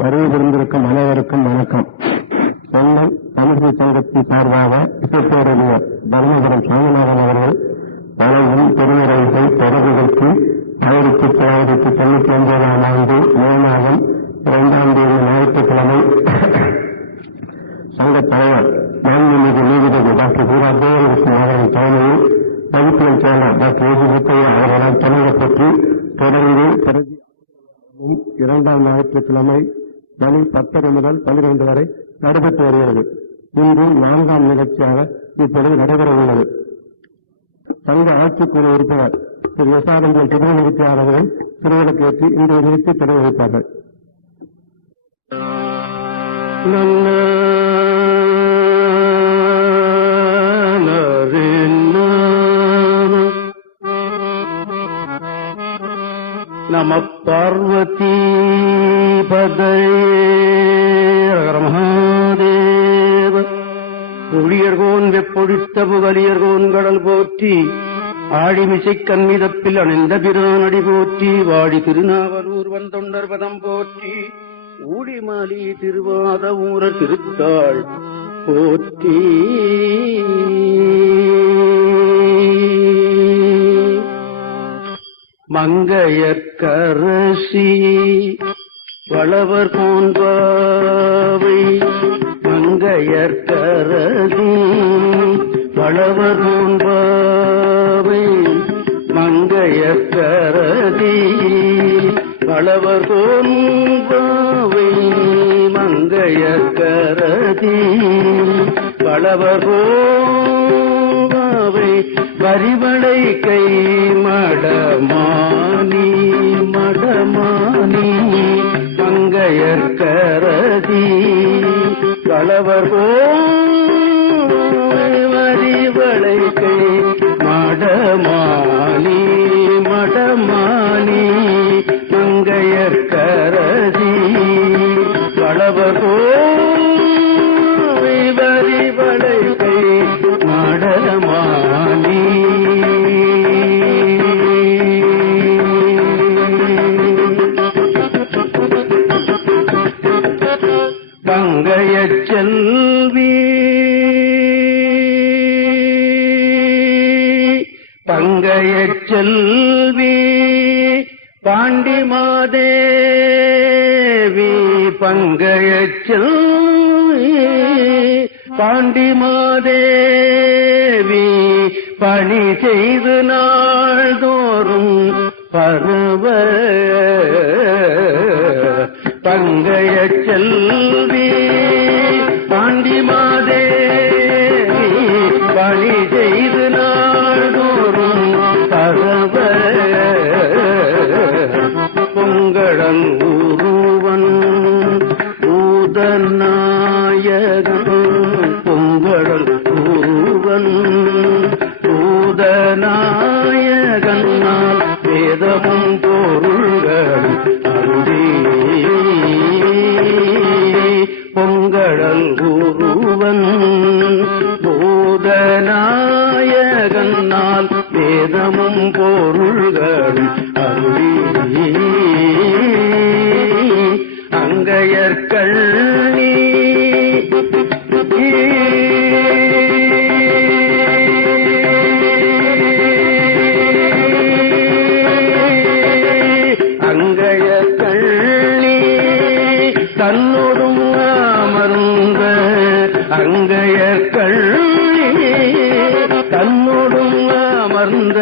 வருகை புரிந்திருக்கும் அனைவருக்கும் வணக்கம். சென்னை தமிழ் சங்கத்தின் சார்பாக இசைப்பேரறிஞர் தர்மபுரம் சாமிநாதன் அவர்கள் வழங்கும் திருமுறைகள் தொடர்புகளுக்கு 1999ஆம் ஆண்டு மே மாதம் 2ஆம் தேதி ஞாயிற்றுக்கிழமை சங்க தலைவர் மாண்புமிகு நீதிபதி டாக்டர் வீரா தேவகிருஷ்ணன் அவர்களின் தலைமையில் வகுப்பின் செயலர் டாக்டர் ஏஜி முத்தையா அவர்களால் தொடங்கப்பட்டு தொடர்ந்து 2ஆம் ஞாயிற்றுக்கிழமை மணி 10 முதல் 12 வரை நடைபெற்று வருகிறது. இன்று 4ஆம் நிகழ்ச்சியாக இப்பொழுது நடைபெற உள்ளது. சங்க ஆட்சிக்குழு உறுப்பினர் திரு எஸ்ஆர்எம் திருநெல்வேலியார் அவர்கள் திருவிளக்கேற்றி இந்த நிகழ்ச்சி தொடங்கி வைத்தார்கள். நம பார்வதி பதேர மகாதேவ. ஒளியர்கோன் வெப்பொழித்த புகலியர்கோன் கடல் போற்றி, ஆழிமிசை கண்மிதப்பில் அணிந்த பிரானடி போற்றி, வாடி திருநாவலூர் வந்தொண்டர் பதம் போற்றி, ஊழிமாலி திருவாத ஊர திருத்தாள் போற்றி. மங்கையர்க்கரசி வளவர் போன்பாவை, மங்கையர்க்கரசி வளவர் போன்பாவை, மங்கையர்க்கரசி வளவர் போன்பாவை, மங்கையர்க்கரசி வளவர் போன்பாவை, வரிவளை கை மடமானி மடமானி, மங்கையர்க்கரசி வளவர் வரிவளை கை மடமானி மடமானி, மங்கையர்க்கரசி வளவர் வரிவளை கை மடமானி. பங்கையச் செல்வி பங்கையச் செல்வி பாண்டி மாதேவி, பங்கையச் செல்வி பாண்டி மாதேவி, பணி செய்து நாள்தோறும் பருவ. பங்கையச் செல்வி பாண்டி மாதேவி, பணி செய்து நாள்தோறும் பருவ. பொங்கடன் உருவன் பூதநாயகன், பொங்கடல் உருவன் பூதநாயகன், வேதமும் பொருள்கள் அருளி. பொங்கடல் உருவன் பூதநாயகன், வேதமும் பொருள்கள் அருளி. அங்கையர்கண்ணி அங்கையர்கண்ணி தன்னோடும் அமர்ந்த, அங்கையர்கண்ணி தன்னோடும் அமர்ந்த,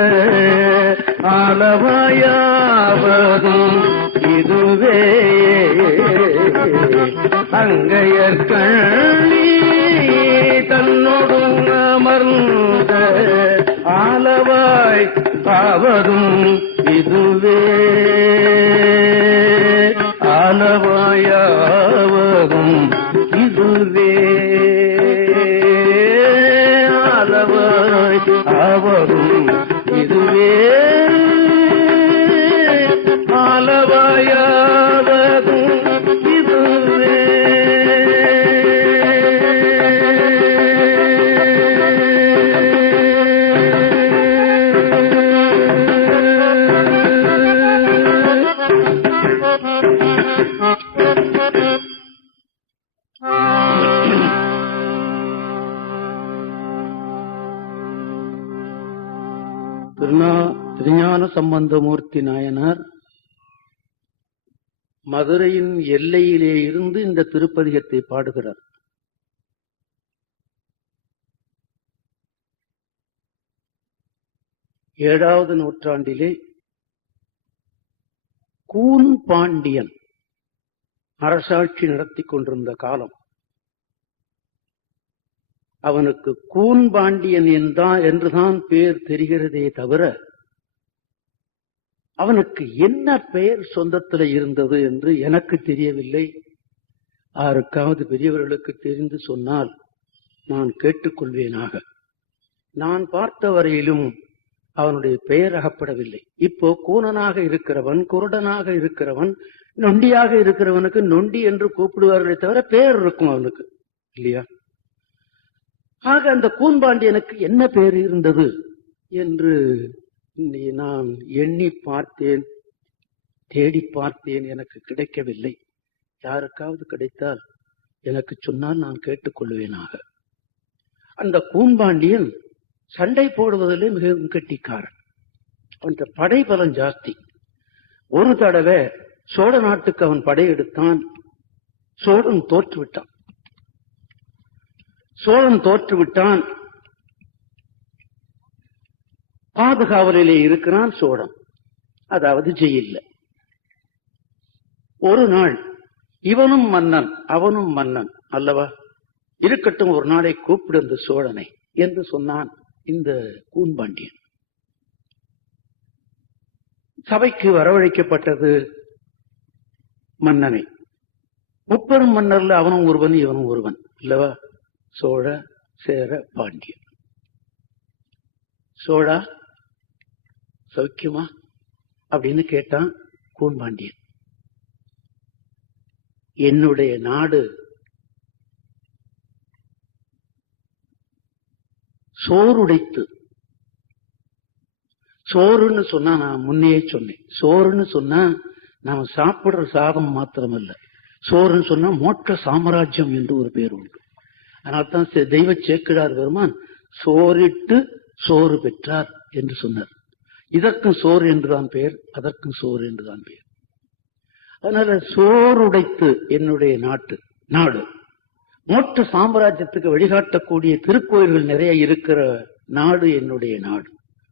ஆலவாயாவதும் இதுவே. அங்கையர்கண்ணி தன்னோடும் அமர்ந்த, ஆலவாய் ஆவதும் இதுவே. ஆலவாயாவதும் இதுவே. ஆலவாய் ஆவதும் இதுவே. ஆலவாயாவதும் இதுவே. திருஞான சம்பந்தமூர்த்தி நாயனார் மதுரையின் எல்லையிலே இருந்து இந்த திருப்பதிகத்தை பாடுகிறார். ஏழாவது நூற்றாண்டிலே கூன் பாண்டியன் அரசாட்சி நடத்தி கொண்டிருந்த காலம். அவனுக்கு கூன் பாண்டியன் என்றுதான் பெயர் தெரிகிறதே தவிர அவனுக்கு என்ன பெயர் சொந்தத்தில் இருந்தது என்று எனக்கு தெரியவில்லை. யாருக்காவது பெரியவர்களுக்கு தெரிந்து சொன்னால் நான் கேட்டுக்கொள்வேனாக. நான் பார்த்த வரையிலும் அவனுடைய பெயர் அகப்படவில்லை. இப்போ கூனனாக இருக்கிறவன், குருடனாக இருக்கிறவன், நொண்டியாக இருக்கிறவனுக்கு நொண்டி என்று கூப்பிடுவார்களே தவிர பெயர் இருக்கும் அவனுக்கு, இல்லையா? ஆக அந்த கூன்பாண்டியனுக்கு என்ன பெயர் இருந்தது என்று நான் எண்ணி பார்த்தேன், தேடி பார்த்தேன். எனக்கு கிடைக்கவில்லை. யாருக்காவது கிடைத்தால் எனக்கு சொன்னால் நான் கேட்டுக்கொள்வேனாக. அந்த கூன்பாண்டியன் சண்டை போடுவதிலே மிகவும் கெட்டிக்காரன். அவன் படை பலம் ஜாஸ்தி. ஒரு தடவை சோழ நாட்டுக்கு அவன் படையெடுத்தான். சோழன் தோற்றுவிட்டான். பாதுகாவலிலே இருக்கிறான் சோழன், அதாவது ஜெயில்ல. ஒரு நாள் இவனும் மன்னன் அவனும் மன்னன் அல்லவா, இருக்கட்டும் ஒரு நாளை கூப்பிடு அந்த சோழனை என்று சொன்னான் இந்த கூன்பாண்டியன். சபைக்கு வரவழைக்கப்பட்டது மன்னனை. முப்பெரும் மன்னர்ல அவனும் ஒருவன் இவனும் ஒருவன் அல்லவா, சோழ சேர பாண்டியன். சோழா சௌக்கியமா அப்படின்னு கேட்டான் கூன்பாண்டியன். என்னுடைய நாடு சோறுடைத்து, சோறுன்னு சொன்னா நான் முன்னே சொன்னேன், சோறுன்னு சொன்னா நாம் சாப்பிடுற சாதம் மாத்திரமல்ல, சோறுன்னு சொன்னா மோட்ச சாம்ராஜ்யம் என்று ஒரு பேர் உண்டு. அதனால்தான் தெய்வ சேக்கிழார் பெருமான் சோறிட்டு சோறு பெற்றார் என்று சொன்னார். இதற்கும் சோறு என்றுதான் பெயர், அதற்கும் சோறு என்றுதான் பெயர். அதனால சோறுடைத்து என்னுடைய நாடு, மோட்ச சாம்ராஜ்யத்துக்கு வழிகாட்டக்கூடிய திருக்கோயில்கள் நிறைய இருக்கிற நாடு என்னுடைய நாடு.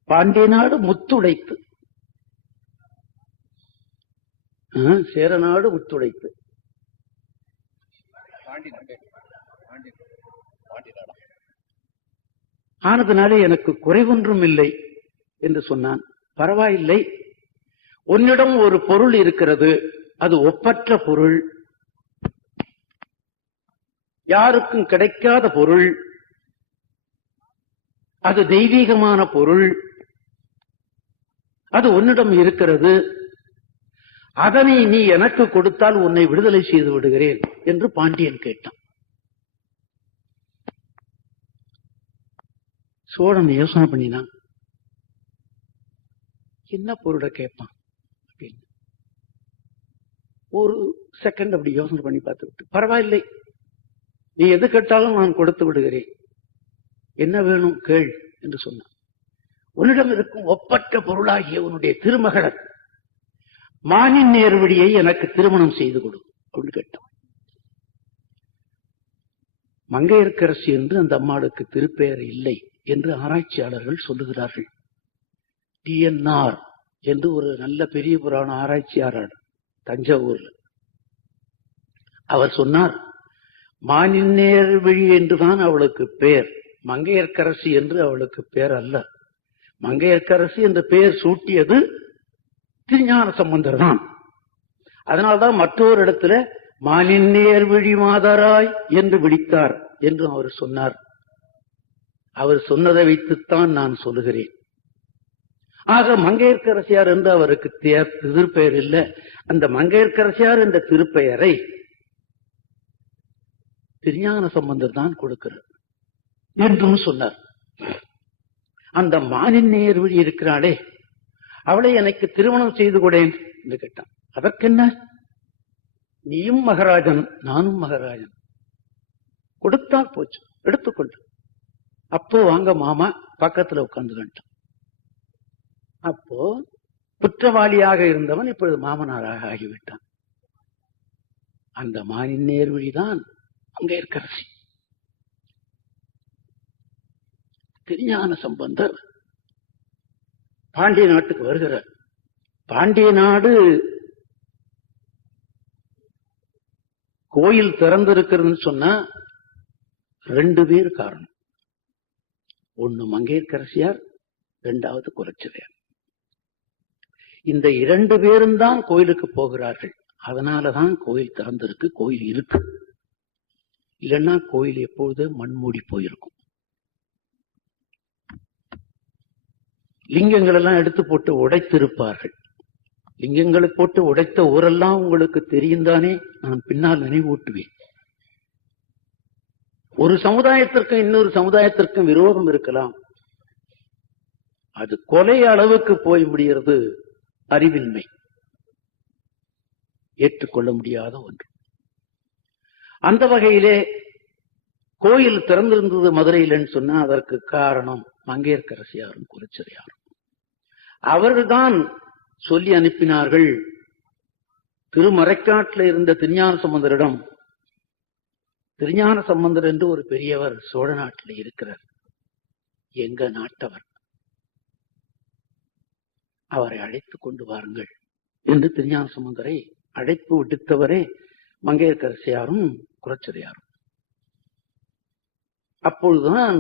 பாண்டிய நாடு முத்துடைத்து, சேர நாடு முத்துடைத்து. ஆனதுனாலே எனக்கு குறைவொன்றும் இல்லை என்று சொன்னான். பரவாயில்லை, உன்னிடம் ஒரு பொருள் இருக்கிறது, அது ஒப்பற்ற பொருள், யாருக்கும் கிடைக்காத பொருள், அது தெய்வீகமான பொருள், அது உன்னிடம் இருக்கிறது. அதனை நீ எனக்கு கொடுத்தால் உன்னை விடுதலை செய்து விடுகிறேன் என்று பாண்டியன் கேட்டான். சோழன் யோசனை பண்ணினான், என்ன பொருளை கேட்பான் அப்படின்னு. ஒரு செகண்ட் அப்படி யோசனை பண்ணி பார்த்துவிட்டு, பரவாயில்லை, நீ எது கேட்டாலும் நான் கொடுத்து விடுகிறேன், என்ன வேணும் கேள் என்று சொன்னான். உன்னிடம் இருக்கும் ஒப்பற்ற பொருளாகிய உன்னுடைய திருமகளர் மானின் நேர்வழியை எனக்கு திருமணம் செய்து கொடு அப்படின்னு கேட்டான். மங்கையர்க்கரசி என்று அந்த அம்மாளுக்கு திருப்பெயர் இல்லை என்று ஆராய்ச்சியாளர்கள் சொல்லுகிறார்கள். டிஎன்ஆர் என்று ஒரு நல்ல பெரிய புராண ஆராய்ச்சியாளர் தஞ்சாவூர்ல, அவர் சொன்னார், மானின் நேர்வழி என்றுதான் அவளுக்கு பெயர், மங்கையர்க்கரசி என்று அவளுக்கு பெயர் அல்ல. மங்கையர்க்கரசி என்ற பெயர் சூட்டியது திருஞான சம்பந்தர் தான். அதனால்தான் மற்றொரு இடத்துல மானின் நேர்வழி மாதராய் என்று விழித்தார் என்று அவர் சொன்னார். அவர் சொன்னதை வைத்துத்தான் நான் சொல்லுகிறேன். ஆக மங்கையர்க்கரசியார் என்று அவருக்கு திருப்பெயர் இல்லை. அந்த மங்கையர்க்கரசியார் என்ற திருப்பெயரை திருஞான சம்பந்தர் தான் கொடுக்கிறார் என்றும் சொன்னார். அந்த மானின் நேர்வழி இருக்கிறாளே, அவளை எனக்கு திருமணம் செய்து கொடேன் என்று கேட்டான். அதற்கென்ன, நீயும் மகாராஜன் நானும் மகாராஜன், கொடுத்தால் போச்சு, எடுத்துக்கொண்டு. அப்போ வாங்க மாமா பக்கத்துல உட்கார்ந்துக்கிட்டான். அப்போ குற்றவாளியாக இருந்தவன் இப்பொழுது மாமனாராக ஆகிவிட்டான். அந்த மானின் நேர்வழிதான் மங்கையர்க்கரசி. திருஞான சம்பந்தர் பாண்டிய நாட்டுக்கு வருகிறார். பாண்டிய நாடு கோயில் திறந்திருக்கிறதுன்னு சொன்னா 2 பேர் காரணம். ஒண்ணு மங்கையர்க்கரசியார், 2வது குலச்சிறையார். இந்த 2 பேரும் தான் கோயிலுக்கு போகிறார்கள். அதனாலதான் கோயில் திறந்திருக்கு, கோயில் இருக்கு. இல்லைன்னா கோயில் எப்பொழுது மண்மூடி போயிருக்கும். லிங்கங்கள் எல்லாம் எடுத்து போட்டு உடைத்திருப்பார்கள். லிங்கங்களை போட்டு உடைத்த ஊரெல்லாம் உங்களுக்கு தெரியும் தானே, நான் பின்னால் நினைவூட்டுவேன். ஒரு சமுதாயத்திற்கும் இன்னொரு சமுதாயத்திற்கும் விரோதம் இருக்கலாம். அது கொலை அளவுக்கு போய் முடிகிறது அறிவின்மை, ஏற்றுக்கொள்ள முடியாத ஒன்று. அந்த வகையிலே கோயில் திறந்திருந்தது மதுரையில்னு சொன்னா அதற்கு காரணம் மங்கையர்க்கரசியாரும் குலச்சிறையாரும். அவர்கள்தான் சொல்லி அனுப்பினார்கள். திருமறைக்காட்டில் இருந்த திருஞான சம்பந்தரிடம், திருஞான சம்பந்தர் என்று ஒரு பெரியவர் சோழ நாட்டில் இருக்கிறார், எங்க நாட்டவர், அவரை அழைத்துக் கொண்டு வாருங்கள் என்று திருஞான சம்பந்தரை அழைப்பு விடுத்தவரே மங்கையர்க்கரசியாரும் குலச்சிறையாரும். அப்பொழுதுதான்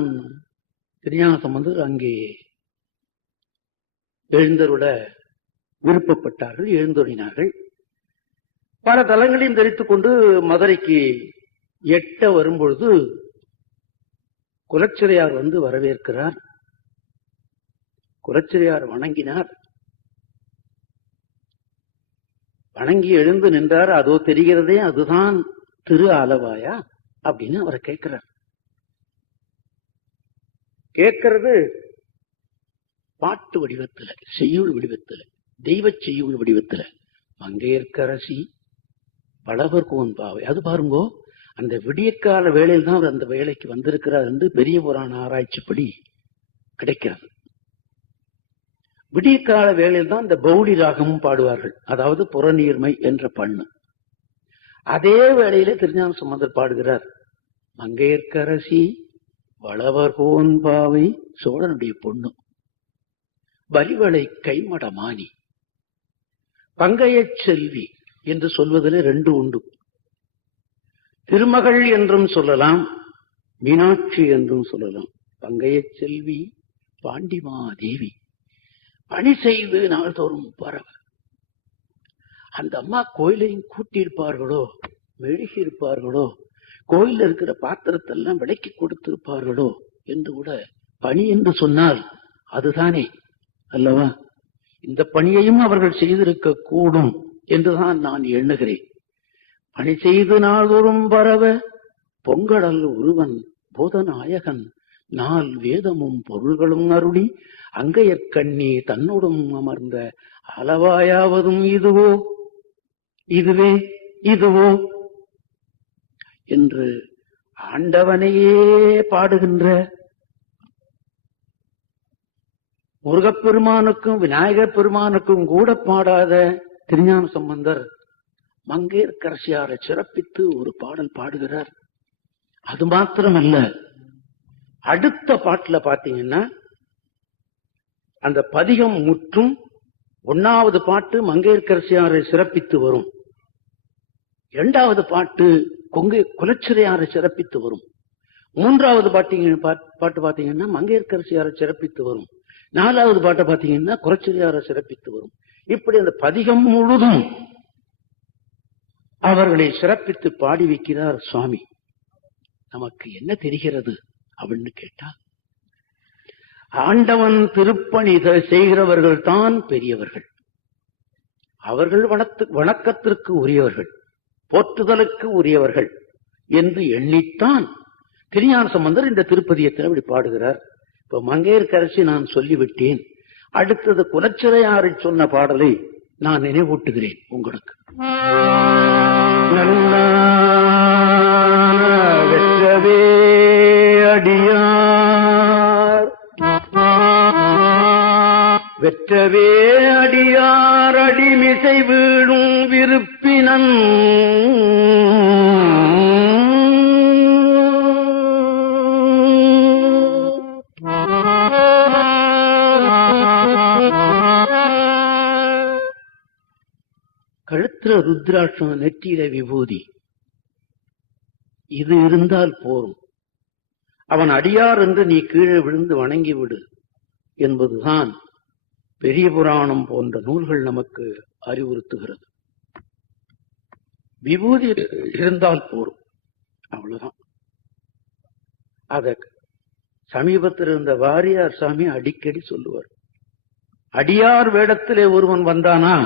திருஞான சம்பந்தர் அங்கே எழுந்தருள விருப்பப்பட்டார்கள், எழுந்தொழினார்கள். பல தலங்களையும் தெரித்துக் கொண்டு மதுரைக்கு எட்ட வரும்பொழுது குலச்சிறையார் வந்து வரவேற்கிறார். குலச்சிறையார் வணங்கினார். வணங்கி எழுந்து நின்றார். அதோ தெரிகிறதே, அதுதான் திரு ஆலவாயா அப்படின்னு அவரை கேட்கிறார். கேட்கிறது பாட்டு வடிவத்துல, செய்யுள் வடிவத்துல, தெய்வ செய்யுள் வடிவத்துல. மங்கையர்க்கரசி பலவர் கோன் பாவை. அது பாருங்கோ, அந்த விடியற்கால வேளையில் தான் அவர் அந்த வேலைக்கு வந்திருக்கிறார் என்று பெரிய புராண ஆராய்ச்சிப்படி கிடைக்கிறது. விடியற்கால வேளையில் தான் இந்த பௌளி ராகமும் பாடுவார்கள், அதாவது புறநீர்மை என்ற பண்ணு. அதே வேளையிலே திருஞான சம்பந்தர் பாடுகிறார், மங்கையர்க்கரசி வளவர்கோன் பாவை, சோழனுடைய பொண்ணு, வலிவளை கைமடமானி, பங்கையச் செல்வி என்று சொல்வதில் 2 உண்டு. திருமகள் என்றும் சொல்லலாம், மீனாட்சி என்றும் சொல்லலாம். பங்கையச் செல்வி பாண்டிமாதேவி, பணி செய்து நாள்தோறும் பரவ. அந்த அம்மா கோயிலையும் கூட்டியிருப்பார்களோ, மெழுகி இருப்பார்களோ, கோயில் இருக்கிற பாத்திரத்தெல்லாம் விலைக்கு கொடுத்திருப்பார்களோ என்று கூட. பணி என்று சொன்னால் அதுதானே அல்லவா? இந்த பணியையும் அவர்கள் செய்திருக்க கூடும் என்றுதான் நான் எண்ணுகிறேன். பணி செய்து நாள்தோறும் பரவ பொங்கடல் ஒருவன் போதநாயகன், 4 வேதமும் பொருள்களும் அருளி அங்கையற்கண்ணி தன்னோடும் அமர்ந்த அளவாயாவதும் இதுவோ, இதுவே, இதுவோ என்று ஆண்டவனையே பாடுகின்ற முருகப்பெருமானுக்கும் விநாயகர் பெருமானுக்கும் கூட பாடாத திருஞான சம்பந்தர் மங்கையர்க்கரசியாரை சிறப்பித்து ஒரு பாடல் பாடுகிறார். அது மாத்திரமல்ல, அடுத்த பாட்டுல பாத்தீங்கன்னா அந்த பதிகம் முற்றும் 1வது பாட்டு மங்கையர்க்கரசியாரை சிறப்பித்து வரும், 2வது பாட்டு குலச்சிறையாரை சிறப்பித்து வரும், 3வது பாட்டு பாத்தீங்கன்னா மங்கையர்க்கரசியாரை சிறப்பித்து வரும், 4வது பாட்டை பாத்தீங்கன்னா குலச்சிறையாரை சிறப்பித்து வரும். இப்படி அந்த பதிகம் முழுதும் அவர்களை சிறப்பித்து பாடி வைக்கிறார் சுவாமி. நமக்கு என்ன தெரிகிறது அப்படின்னு கேட்டா, ஆண்டவன் திருப்பணி செய்கிறவர்கள் தான் பெரியவர்கள், அவர்கள் வணக்கத்திற்கு உரியவர்கள், போற்றுதலுக்கு உரியவர்கள் என்று எண்ணித்தான் திருஞான சம்பந்தர் இந்த திருப்பதியத்தில் அப்படி பாடுகிறார். இப்ப மங்கையர்க்கரசி நான் சொல்லிவிட்டேன். அடுத்தது குலச்சிறையாரை சொன்ன பாடலை நான் நினைவூட்டுகிறேன் உங்களுக்கு. வெற்றவே அடியார் வெற்றவே அடியார் அடிமிசை வீழும் விருப்பினன் கழுத்துல ருத்ராட்சம், நெற்றியில விபூதி, இது இருந்தால் போரும். அவன் அடியார் என்று நீ கீழே விழுந்து வணங்கி விடு என்பதுதான் பெரிய புராணம் போன்ற நூல்கள் நமக்கு அறிவுறுத்துகிறது. விபூதி இருந்தால் போரும், அவ்வளவுதான். அத சமீபத்தில் இருந்த வாரியார் சாமி அடிக்கடி சொல்லுவார். அடியார் வேடத்திலே ஒருவன் வந்தானா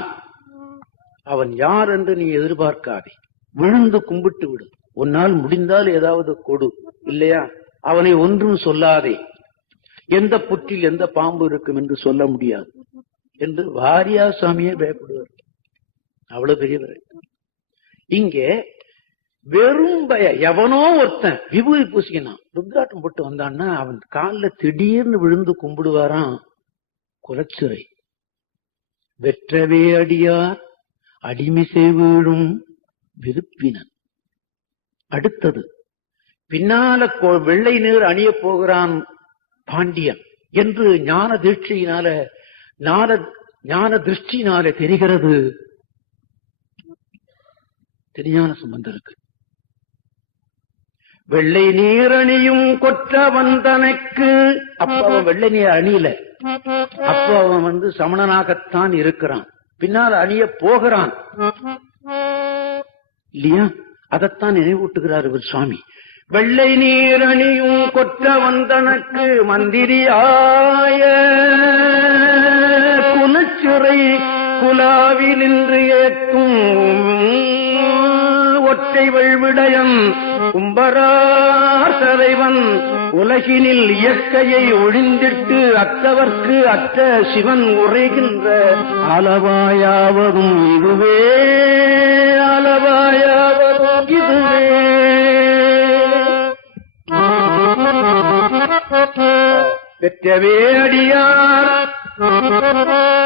அவன் யார் என்று நீ எதிர்பார்க்காதே, விழுந்து கும்பிட்டு விடு. உன்னால் முடிந்தால் ஏதாவது கொடு, இல்லையா அவனை ஒன்றும் சொல்லாதே. எந்த புற்றில் எந்த பாம்பு இருக்கும் என்று சொல்ல முடியாது என்று வாரியார் சாமியே பயப்படுவார். அவ்வளவு பெரியவர். இங்கே வெறும் எவனோ ஒருத்தன் விபூதி பூசிக்கணும் ருத்ராட்டம் போட்டு வந்தான்னா அவன் காலில் திடீர்னு விழுந்து கும்பிடுவாராம் குலச்சிறை. வெற்றவே அடியார் அடிமிசை வீழும் விருப்பினன். அடுத்தது பின்னால வெள்ளை நீர் அணிய போகிறான் பாண்டியன் என்று ஞான தீட்சையினால ஞான திருஷ்டினால தெரிகிறது திருஞான சம்பந்தருக்கு. வெள்ளை நீர் அணியும் கொற்ற வந்தனுக்கு, அப்ப அவன் வெள்ளை நீர் அணியல, அப்ப அவன் சமணனாகத்தான் இருக்கிறான், பின்னால் அணிய போகிறான் இல்லையா? அதைத்தான் நினைவூட்டுகிறார் இவர் சுவாமி. வெள்ளை நீர் அணியும் கொற்ற வந்தனக்கு மந்திரியாய குலச்சிறை குலாவி நின்று ஏற்கும் ஒற்றை வெள்விடயன் கும்பரார் தலைவன் உலகினில் இயற்கையை ஒழிந்திட்டு அற்றவர்க்கு அற்ற சிவன் உரைகின்ற அளவாயாவதும் இதுவே, அளவாயாவதும் இதுவே. பெற்றவே அடியார்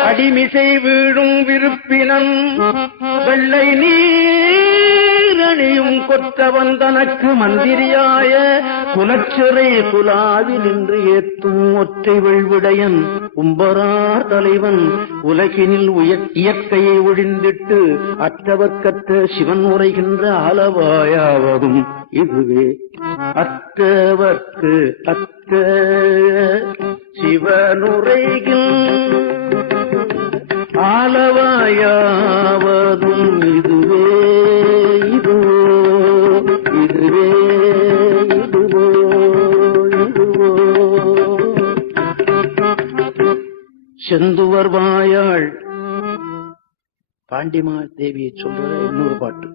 அடிமிசை வீழும் விருப்பினன் வெள்ளை நீரணியும் கொற்றவன் தனக்கு மந்திரியாய குலச்சிறை குலாவி நின்று ஏத்தும் ஒற்றை வெள்விடையன் கும்பரார் தலைவன் உலகினில் இயற்கையை ஒழிந்திட்டு அற்றவர்க்கற்ற சிவன் உரைகின்ற அளவாயாவதும் இதுவே. அற்றவர்க்கு அற்ற சிவனுரைகில் ஆலவாயாவதும் இதுவே, இதுவோ இதுவே, இதுவோ இதுவோ. செந்துவர் வாயாள் பாண்டிமா தேவியை சொல்ற இன்னொரு பாட்டு.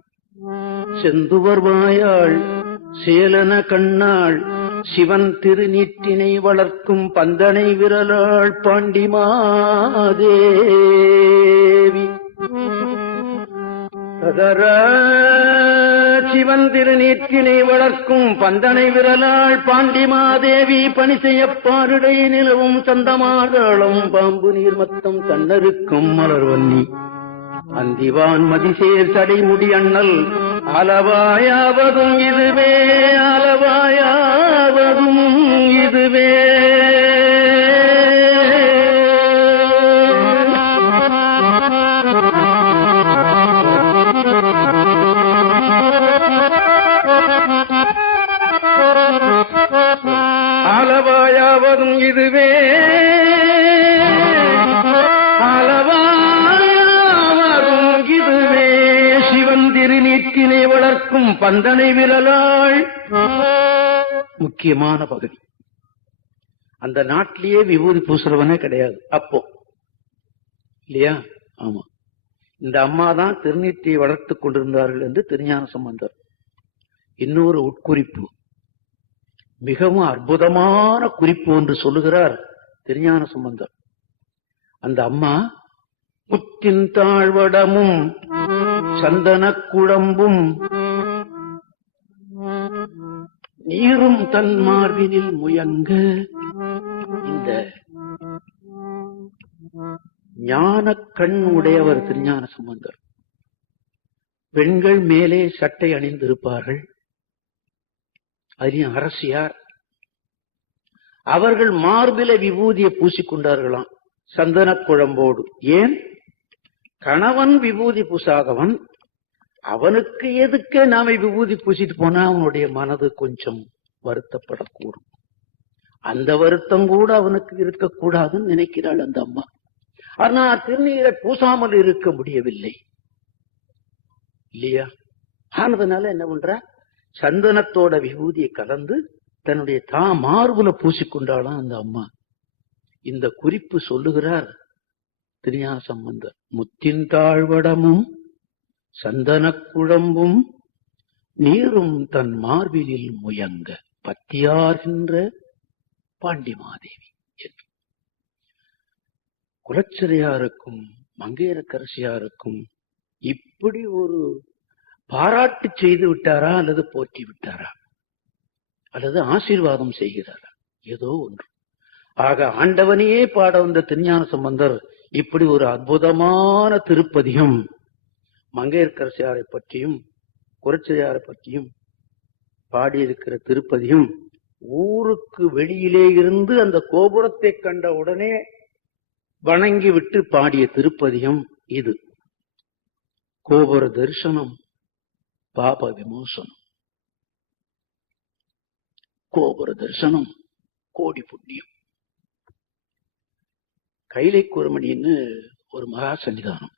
செந்துவர் வாயாள் சேலன கண்ணாள் சிவன் திருநீற்றினை வளர்க்கும் பந்தனை விரலாள் பாண்டிமாதேவி. சிவன் திருநீற்றினை வளர்க்கும் பந்தனை விரலாள் பாண்டிமாதேவி பணி செய்யப்பாருடை நிலவும் சந்தமாதளம் பாம்பு நீர் மத்தம் கண்ணருக்கும் மலர்வன்னி அந்திவான் மதிசேர் சடைமுடி அண்ணல் அளவாயாவதும் இதுவே, அளவாயாவதும் இதுவே. அளவாயாவதும் இதுவே, அளவாயாவதும் இதுவே. சிவன் திருநீற்றினை வளர்க்கும் பந்தனை விரலாள். முக்கியமான பகுதி. அந்த நாட்டிலேயே விபூதி பூசுறவனே கிடையாது அப்போ, இல்லையா? ஆமா, இந்த அம்மா தான் திருநீற்றை வளர்த்துக் கொண்டிருந்தார்கள் என்று திருஞான சம்பந்தர். இன்னொரு உட்குறிப்பு, மிகவும் அற்புதமான குறிப்பு ஒன்று சொல்லுகிறார் திருஞான சம்பந்தர். அந்த அம்மா முத்தின் தாழ்வடமும் சந்தன குழம்பும் நீரும் தன் மார்பினில் முயங்க, இந்த ஞான கண் உடையவர் திருஞான சம்பந்தர். பெண்கள் மேலே சட்டை அணிந்திருப்பார்கள், அதிலும் அரசியார். அவர்கள் மார்பில விபூதியை பூசிக்கொண்டார்களாம், சந்தன குழம்போடு. ஏன்? கணவன் விபூதி பூசாதவன், அவனுக்கு எதுக்கு நாம விபூதி பூசிட்டு போனா அவனுடைய மனது கொஞ்சம் வருத்தப்படக்கூடும். அந்த வருத்தம் கூட அவனுக்கு இருக்கக்கூடாதுன்னு நினைக்கிறாள் அந்த அம்மா. ஆனா திருநீரை பூசாமல் இருக்க முடியவில்லை இல்லையா? ஆனதுனால என்ன பண்ற, சந்தனத்தோட விபூதியை கலந்து தன்னுடைய மார்புல பூசிக்கொண்டாலாம் அந்த அம்மா. இந்த குறிப்பு சொல்லுகிறார் திருஞான சம்பந்தர். முத்தின் தாழ்வடமும் சந்தன குழம்பும் நீரும் தன் மார்பிலில் முயங்க பத்தியார்கின்ற பாண்டிமாதேவி என்று. குலச்சிறையாருக்கும் மங்கையரக்கரசியாருக்கும் இப்படி ஒரு பாராட்டு செய்து விட்டாரா, அல்லது போற்றி விட்டாரா, அல்லது ஆசீர்வாதம் செய்கிறாரா, ஏதோ ஒன்று. ஆக ஆண்டவனையே பாட வந்த திருஞான சம்பந்தர் இப்படி ஒரு அற்புதமான திருப்பதிகம் மங்கையர்க்கரசியாரை பற்றியும் குலச்சிறையாரை பற்றியும் பாடியிருக்கிற திருப்பதியும் ஊருக்கு வெளியிலே இருந்து அந்த கோபுரத்தை கண்ட உடனே வணங்கி விட்டு பாடிய திருப்பதிகம் இது. கோபுர தரிசனம் பாப விமோசனம். கோபுர தரிசனம் கோடி புண்ணியம். கைலை குருமணின்னு ஒரு மகா சன்னிதானம்.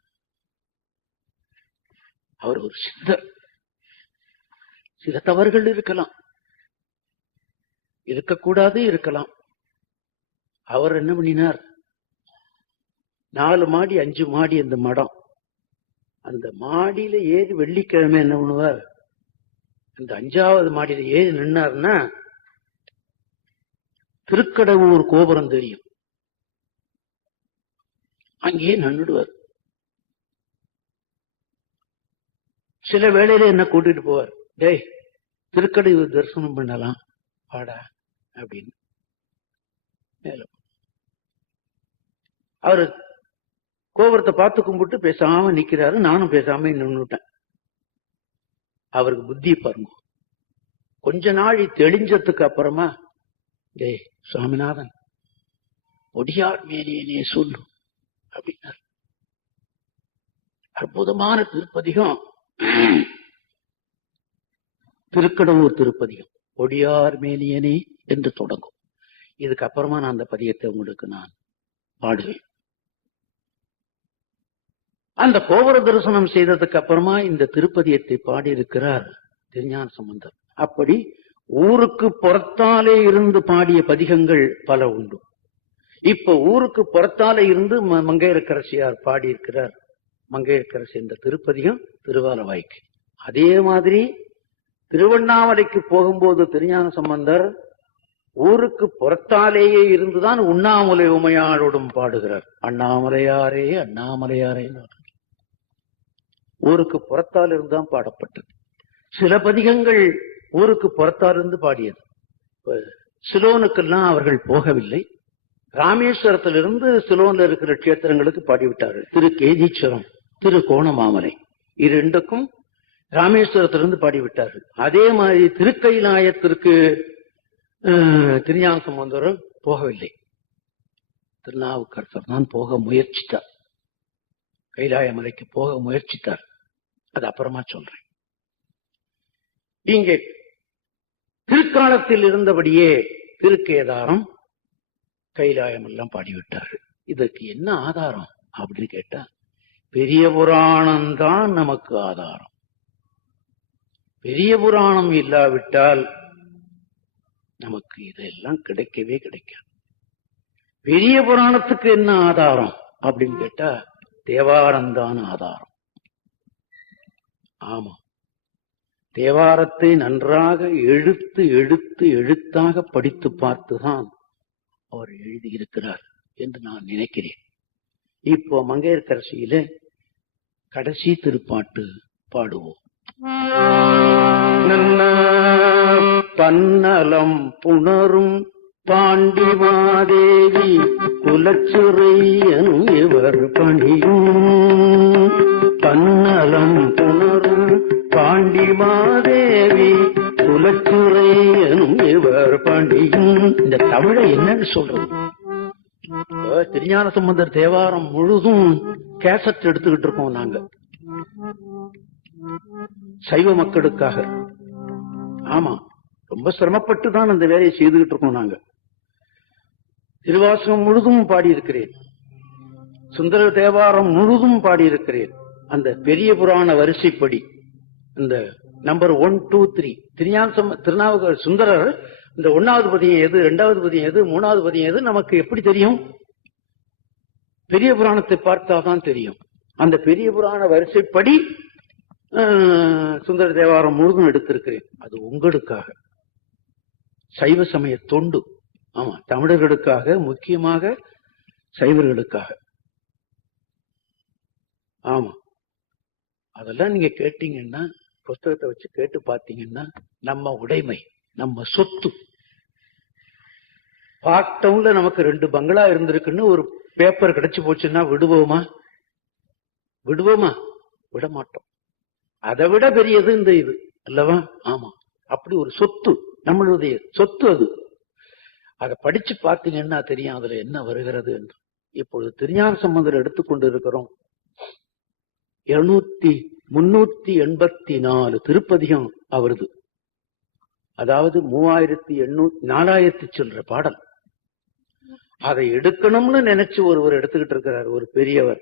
அவர் ஒரு சித்தர். சில தவறுகள் இருக்கலாம், இருக்கக்கூடாது இருக்கலாம். அவர் என்ன பண்ணினார், 4 மாடி 5 மாடி அந்த மடம். அந்த மாடியில ஏறி வெள்ளிக்கிழமை என்ன பண்ணுவார், அந்த 5வது மாடியில ஏறி நின்னார்னா திருக்கடவுர் கோபுரம் தெரியும், அங்கேயே நின்றுடுவார். சில வேளையில என்ன கூட்டிட்டு போவார், டேய் திருக்கடவுர் தரிசனம் பண்ணலாம் வாடா அப்படின்னு. மேலும் அவரு கோபுரத்தை பார்த்து கும்பிட்டு பேசாம நிக்கிறாரு. நானும் பேசாம நின்னுட்டேன். அவருக்கு புத்தி பாருங்க. கொஞ்ச நாள் தெளிஞ்சதுக்கு அப்புறமா, டேய் சுவாமிநாதன் ஒடியார் மேலேனே சொல்லு அப்படின்னார். அற்புதமான திருப்பதிகம் திருக்கடவுர் திருப்பதிகம். ஒடியார் மேலியனே என்று தொடங்கும். இதுக்கு அப்புறமா நான் அந்த பதியத்தை உங்களுக்கு நான் பாடுவேன். அந்த கோபுர தரிசனம் செய்ததுக்கு அப்புறமா இந்த திருப்பதியத்தை பாடியிருக்கிறார் திருஞான சம்பந்தர். அப்படி ஊருக்கு புறத்தாலே இருந்து பாடிய பதிகங்கள் பல உண்டு. இப்ப ஊருக்கு புறத்தாலே இருந்து மங்கையரக்கரசியார் பாடியிருக்கிறார். மங்கையரக்கரசி என்ற திருப்பதிகம் திருவாலவாய்க்கு. அதே மாதிரி திருவண்ணாமலைக்கு போகும்போது திருஞான சம்பந்தர் ஊருக்கு புறத்தாலேயே இருந்துதான் உண்ணாமலை உமையாளோடும் பாடுகிறார். அண்ணாமலையாரே அண்ணாமலையாரே. ஊருக்கு புறத்தால் இருந்துதான் பாடப்பட்டது. சில பதிகங்கள் ஊருக்கு புறத்தால் இருந்து பாடியது. சிலோனுக்கெல்லாம் அவர்கள் போகவில்லை. ராமேஸ்வரத்திலிருந்து சிலோன்ல இருக்கிற கஷேத்திரங்களுக்கு பாடிவிட்டார்கள். திரு கேதீஸ்வரம், திரு கோணமாமலை, இது 2க்கும் ராமேஸ்வரத்திலிருந்து பாடிவிட்டார்கள். அதே மாதிரி திருக்கைலாயத்திற்கு திருஞான சம்பந்தரும் போகவில்லை. திருநாவுக்கரசர் தான் போக முயற்சித்தார். கைலாய மலைக்கு போக முயற்சித்தார். அது அப்புறமா சொல்றேன். இங்கே திருக்காலத்தில் இருந்தபடியே திருக்கேதாரம் கைலாயம் எல்லாம் பாடிவிட்டார்கள். இதற்கு என்ன ஆதாரம் அப்படின்னு கேட்டா, பெரிய புராணம் தான் நமக்கு ஆதாரம். பெரிய புராணம் இல்லாவிட்டால் நமக்கு இதெல்லாம் கிடைக்கவே கிடைக்காது. பெரிய புராணத்துக்கு என்ன ஆதாரம் அப்படின்னு கேட்டா, தேவாரம்தான் ஆதாரம். ஆமா, தேவாரத்தை நன்றாக எழுத்து எழுத்து எழுத்தாக படித்து பார்த்துதான் அவர் எழுதியிருக்கிறார் என்று நான் நினைக்கிறேன். இப்போ மங்கையர்க்கரசியில கடைசி திருப்பாட்டு பாடுவோம். பன்னலம் புணரும் பாண்டிமாதேவி குலச்சுரையனும் இவர் பணியும் பன்னலம் புணரும் பாண்டிமாதேவி குலச்சுரையனும் இவர் பணியும். இந்த தமிழை என்னன்னு சொல்றது? திருஞான சம்பந்தர் தேவாரம் முழுதும் கேசட் எடுத்துக்கிட்டு இருக்கோம் நாங்க சைவ மக்களுக்காக. ஆமா, ரொம்ப சிரமப்பட்டு தான் அந்த வேலையை செய்துகிட்டு இருக்கோம் நாங்க. திருவாசகம் முழுதும் பாடியிருக்கிறேன், சுந்தர தேவாரம் முழுதும் பாடியிருக்கிறேன். அந்த பெரிய புராண வரிசைப்படி இந்த நம்பர் 1, 2, 3 திருநாவுக்கரசர் சுந்தரர் இந்த 1வது பதியம் எது, 2வது பதியம் எது, 3வது பதியம் எது நமக்கு எப்படி தெரியும்? பெரிய புராணத்தை பார்த்தாதான் தெரியும். அந்த பெரிய புராண வரிசைப்படி சுந்தர தேவாரம் முழுதும் எடுத்திருக்கிறேன். அது உங்களுக்காக, சைவ சமய தொண்டு. ஆமா, தமிழர்களுக்காக, முக்கியமாக சைவர்களுக்காக. ஆமா, அதெல்லாம் நீங்க கேட்டீங்கன்னா, புஸ்தகத்தை வச்சு கேட்டு பார்த்தீங்கன்னா, நம்ம உடைமை, நம்ம சொத்து. பார்ட்டவுன்ல நமக்கு 2 பங்களா இருந்திருக்குன்னு ஒரு பேப்பர் கிடைச்சு போச்சுன்னா விடுவோமா? விடுவோமா? விட மாட்டோம். அதை விட பெரியது இந்த இது அல்லவா? ஆமா, அப்படி ஒரு சொத்து, நம்மளுடைய சொத்து அது. அதை படிச்சு பார்த்தீங்கன்னா தெரியும் அதுல என்ன வருகிறது என்று. இப்பொழுது திருஞான சம்பந்தர் எடுத்துக்கொண்டு இருக்கிறோம். 384 திருப்பதிகம் அவரது. அதாவது 3800 சொல்ற பாடல். அதை எடுக்கணும்னு நினைச்சு ஒருவர் எடுத்துக்கிட்டு இருக்கிறார், ஒரு பெரியவர்.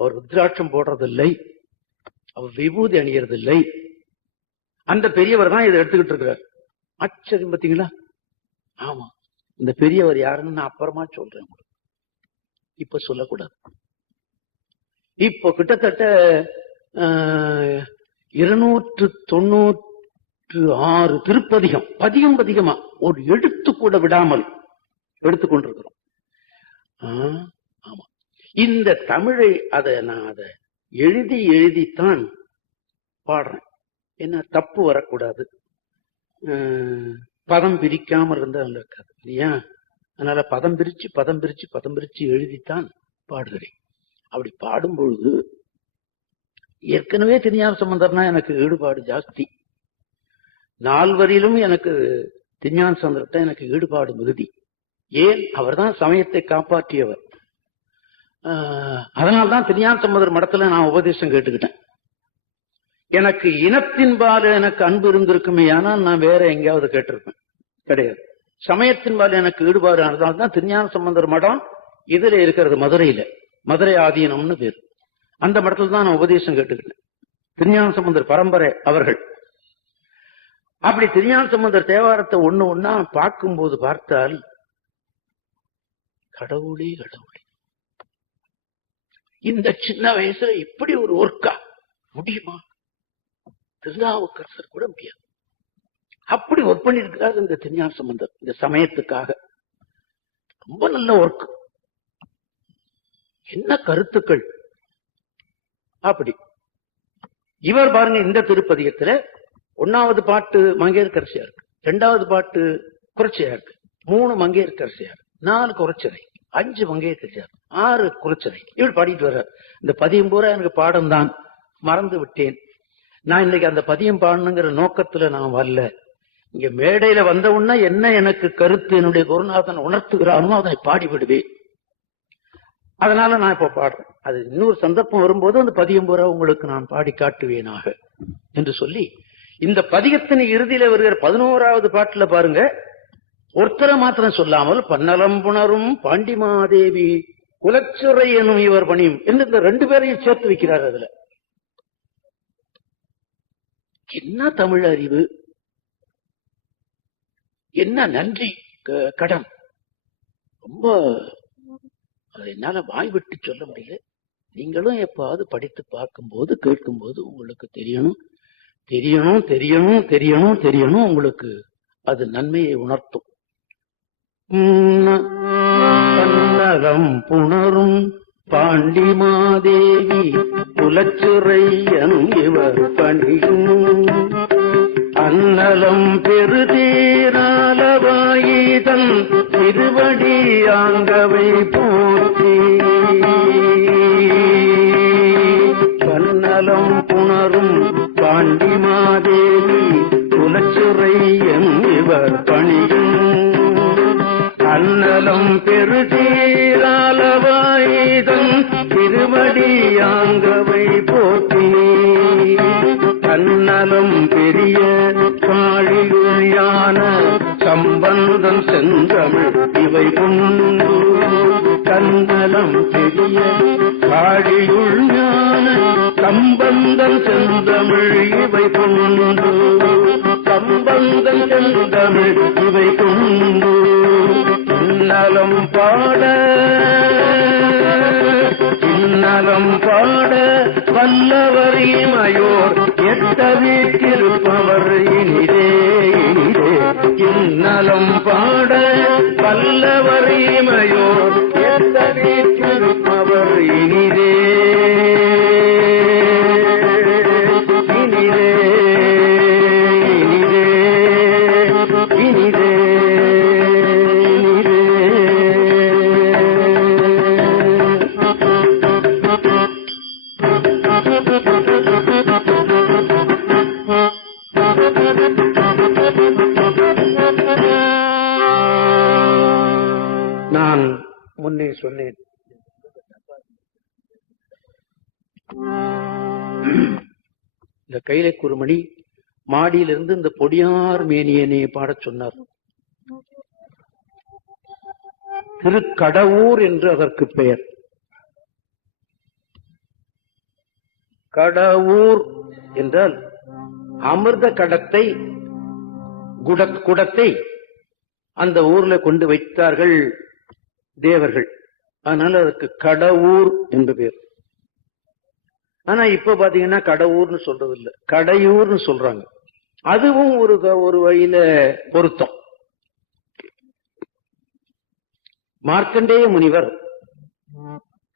அவர் ருத்ராட்சம் போடுறதில்லை, அவர் விபூதி அணியறதில்லை. அந்த பெரியவர் தான் இதை எடுத்துக்கிட்டு இருக்கிறார். ஆச்சரியம் பார்த்தீங்களா? ஆமா, இந்த பெரியவர் யாருன்னு நான் அப்புறமா சொல்றேன், இப்ப சொல்லக்கூடாது. இப்போ கிட்டத்தட்ட 296 திருப்பதிகம், பதிகமா ஒரு எழுத்து கூட விடாமல் எடுத்துக்கொண்டிருக்கிறோம். ஆமா, இந்த தமிழை நான் அதை எழுதித்தான் பாடுறேன். என்ன தப்பு வரக்கூடாது, பதம் பிரிக்காம இருந்தா இருக்காது இல்லையா? அதனால பதம் பிரிச்சு எழுதித்தான் பாடுகிறேன். அப்படி பாடும்பொழுது ஏற்கனவே திருஞான சம்பந்தர்னா எனக்கு ஈடுபாடு ஜாஸ்தி. 4 வரியிலும் எனக்கு திருஞான சம்பந்தர்கிட்ட எனக்கு ஈடுபாடு மிகுதி. ஏன்? அவர் தான் சமயத்தை காப்பாற்றியவர். அதனால்தான் திருஞான சம்பந்தர் மடத்துல நான் உபதேசம் கேட்டுக்கிட்டேன். எனக்கு இனத்தின்பால் எனக்கு அன்பு இருந்திருக்குமே, ஆனால் நான் வேற எங்கேயாவது கேட்டிருப்பேன் கிடையாது. சமயத்தின்பால் எனக்கு ஈடுபாடு ஆனதால்தான் திருஞான சம்பந்தர் மடம் இதுல இருக்கிறது, மதுரை ஆதீனம்னு பேர். அந்த மடத்துல தான் நான் உபதேசம் கேட்டுக்கிட்டேன். திருஞான சம்பந்தர் பரம்பரை அவர்கள். அப்படி திருஞான சம்பந்தர் தேவாரத்தை ஒண்ணா பார்க்கும்போது பார்த்தால், கடவுளே கடவுளே, இந்த சின்ன வயசுல இப்படி ஒரு ஒர்க்கா முடியுமா? திருநாவுக்கரசர் கூட முடியாது. அப்படி ஒர்க் பண்ணிருக்கிறார் இந்த திருஞான சம்பந்தர் இந்த சமயத்துக்காக. ரொம்ப நல்ல ஒர்க். என்ன கருத்துக்கள்! அப்படி இவர் பாருங்க, இந்த திருப்பதிகத்துல 1வது பாட்டு மங்கையர்க்கரசியா இருக்கு, 2வது பாட்டு குறைச்சியா இருக்கு, 3 மங்கையர்க்கரசியார், 4 குறைச்சரை, 5 மங்கையர்க்கரசியார், 6 குறைச்சரை. இப்படி பாடிட்டு வர்றார். இந்த பதியம் பூரா எனக்கு பாடம் தான், மறந்து விட்டேன். நான் இன்னைக்கு அந்த பதியம் பாடணுங்கிற நோக்கத்துல நான் வரல. இங்க மேடையில வந்த உடனே என்ன எனக்கு கருத்து என்னுடைய குருநாதன் உணர்த்துகிறானோ அதை பாடி விடுவேன். அதனால நான் இப்ப பாடுறேன். அது இன்னொரு சந்தர்ப்பம் வரும்போது அந்த பதியம் பூரா உங்களுக்கு நான் பாடி காட்டுவேனாக என்று சொல்லி, இந்த பதிகத்தின் இறுதியில வருகிற 11வது பாட்டுல பாருங்க, ஒருத்தரை மாத்திரம் சொல்லாமல் பன்னலம் புணரும் பாண்டிமாதேவி குலச்சுரை எனும் இவர் பணியும் என்று இந்த 2 பேரையும் சேர்த்து வைக்கிறார். அதுல என்ன தமிழ் அறிவு, என்ன நன்றி கடன்! ரொம்ப அது என்னால வாய் விட்டு சொல்ல முடியல. நீங்களும் எப்பாவது படித்து பார்க்கும்போது கேட்கும்போது உங்களுக்கு தெரியணும். உங்களுக்கு அது நன்மையை உணர்த்தும். பன்னலம் புணரும் பாண்டிமாதேவி குலச்சுரை எனும் இவர் பணியும் அன்னலம் பெருதேராலவாயிதன் திருவடியாங்கவை போற்றி கண்ணலம் புணரும் பாண்டிமாதேவி குலச்சுரை இவர் பணியும் அன்னலம் பெருதீராலவாயுதம் திருவடியாங்கவை போற்றி கண்ணலம் பெரிய காழியுள் ஞான சம்பந்தம் செந்தமிழ் இவை கொண்டு கண்ணலம் பெரிய காழியுள் ஞான சம்பந்தம் செந்தமிழ் இவை கொண்டு சம்பந்தம் செந்தமிழ் இவை கொண்டு நலம் பாட நலம் பாட வல்லவர் இமையோர் எட்ட வீட்டிருப்பவர் இனிதே இனிதே இந்நலம் பாட வல்லவர் இமையோர் எட்ட வீட்டிருப்பவர் இனிதே இனிதே இனிதே இனிதே நான் முன்னே சொன்னேன் இந்த கைலை குருமணி மாடியிலிருந்து இந்த பொடியார் மேனியனை பாடச் சொன்னார். திருக்கடவூர் என்று அதற்கு பெயர். கடவுர் என்றால் அமிர்த கடத்தை குடத்தை அந்த ஊர்ல கொண்டு வைத்தார்கள் தேவர்கள். அதனால அதுக்கு கடவுர் என்று பேர். ஆனா இப்ப பாத்தீங்கன்னா கடவுர்னு சொல்றது இல்ல, கடையூர்னு சொல்றாங்க. அதுவும் ஒரு வழியில பொருத்தம். மார்க்கண்டேய முனிவர்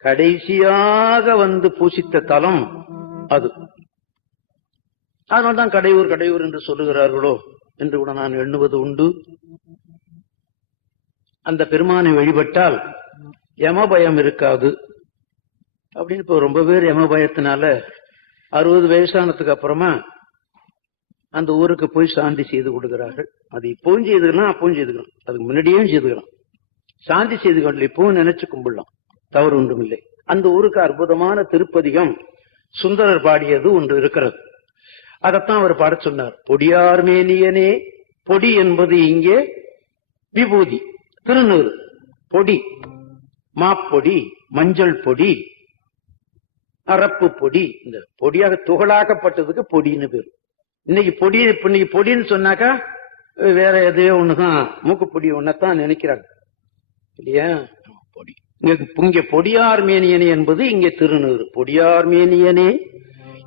கடைசியாக வந்து பூசித்த தலம் அது. அதனால்தான் கடையூர் கடையூர் என்று சொல்லுகிறார்களோ என்று கூட நான் எண்ணுவது உண்டு. அந்த பெருமானை வழிபட்டால் யமபயம் இருக்காது அப்படின்னு இப்ப ரொம்ப பேர் யமபயத்தினால 60 வயசானதுக்கு அப்புறமா அந்த ஊருக்கு போய் சாந்தி செய்து கொடுக்கிறார்கள். அது இப்பவும் செய்துக்கலாம், அப்பவும் செய்துக்கலாம், அதுக்கு முன்னாடியும் செய்துக்கலாம். சாந்தி செய்து கொண்டு இப்பவும் நினைச்சு கும்பிடலாம், தவறு ஒன்றும் இல்லை. அந்த ஊருக்கு அற்புதமான திருப்பதிகம் சுந்தரர் பாடியது ஒன்று இருக்கிறது. அதைத்தான் அவர் பாட சொன்னார். பொடியார் மேனியனே, பொடி என்பது இங்கே விபூதி, திருநூறு பொடி, மாப்பொடி, மஞ்சள் பொடி, அரப்பு பொடி. இந்த பொடியாக துகளாக்கப்பட்டதுக்கு பொடின்னு பேர். இன்னைக்கு பொடின்னு சொன்னாக்கா வேற எதையோ ஒண்ணுதான், மூக்குப்பொடி ஒன்னதான் நினைக்கிறாங்க இல்லையா? பொடி இங்க பொடியார் மேனியனே என்பது இங்கே திருநூறு. பொடியார் மேனியனே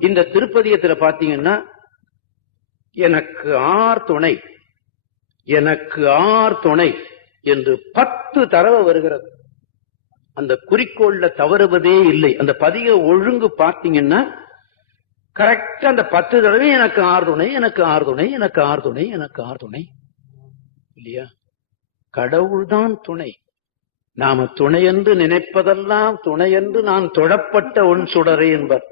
இந்த திருப்பதியத்துல பாத்தீங்கன்னா எனக்கு ஆர் துணை, எனக்கு ஆர் துணை என்று 10 தடவை வருகிறது. அந்த குறிக்கோள்ல தவறுவதே இல்லை. அந்த பதிக ஒழுங்கு பார்த்தீங்கன்னா கரெக்டா அந்த 10 தடவை எனக்கு ஆறுதுணை, எனக்கு ஆறுதுணை, எனக்கு ஆறுதுணை, எனக்கு ஆறுதுணை இல்லையா? கடவுள்தான் துணை. நாம துணை என்று நினைப்பதெல்லாம் துணை என்று நான் தொழப்பட்ட ஒன் சுடரே என்பர்.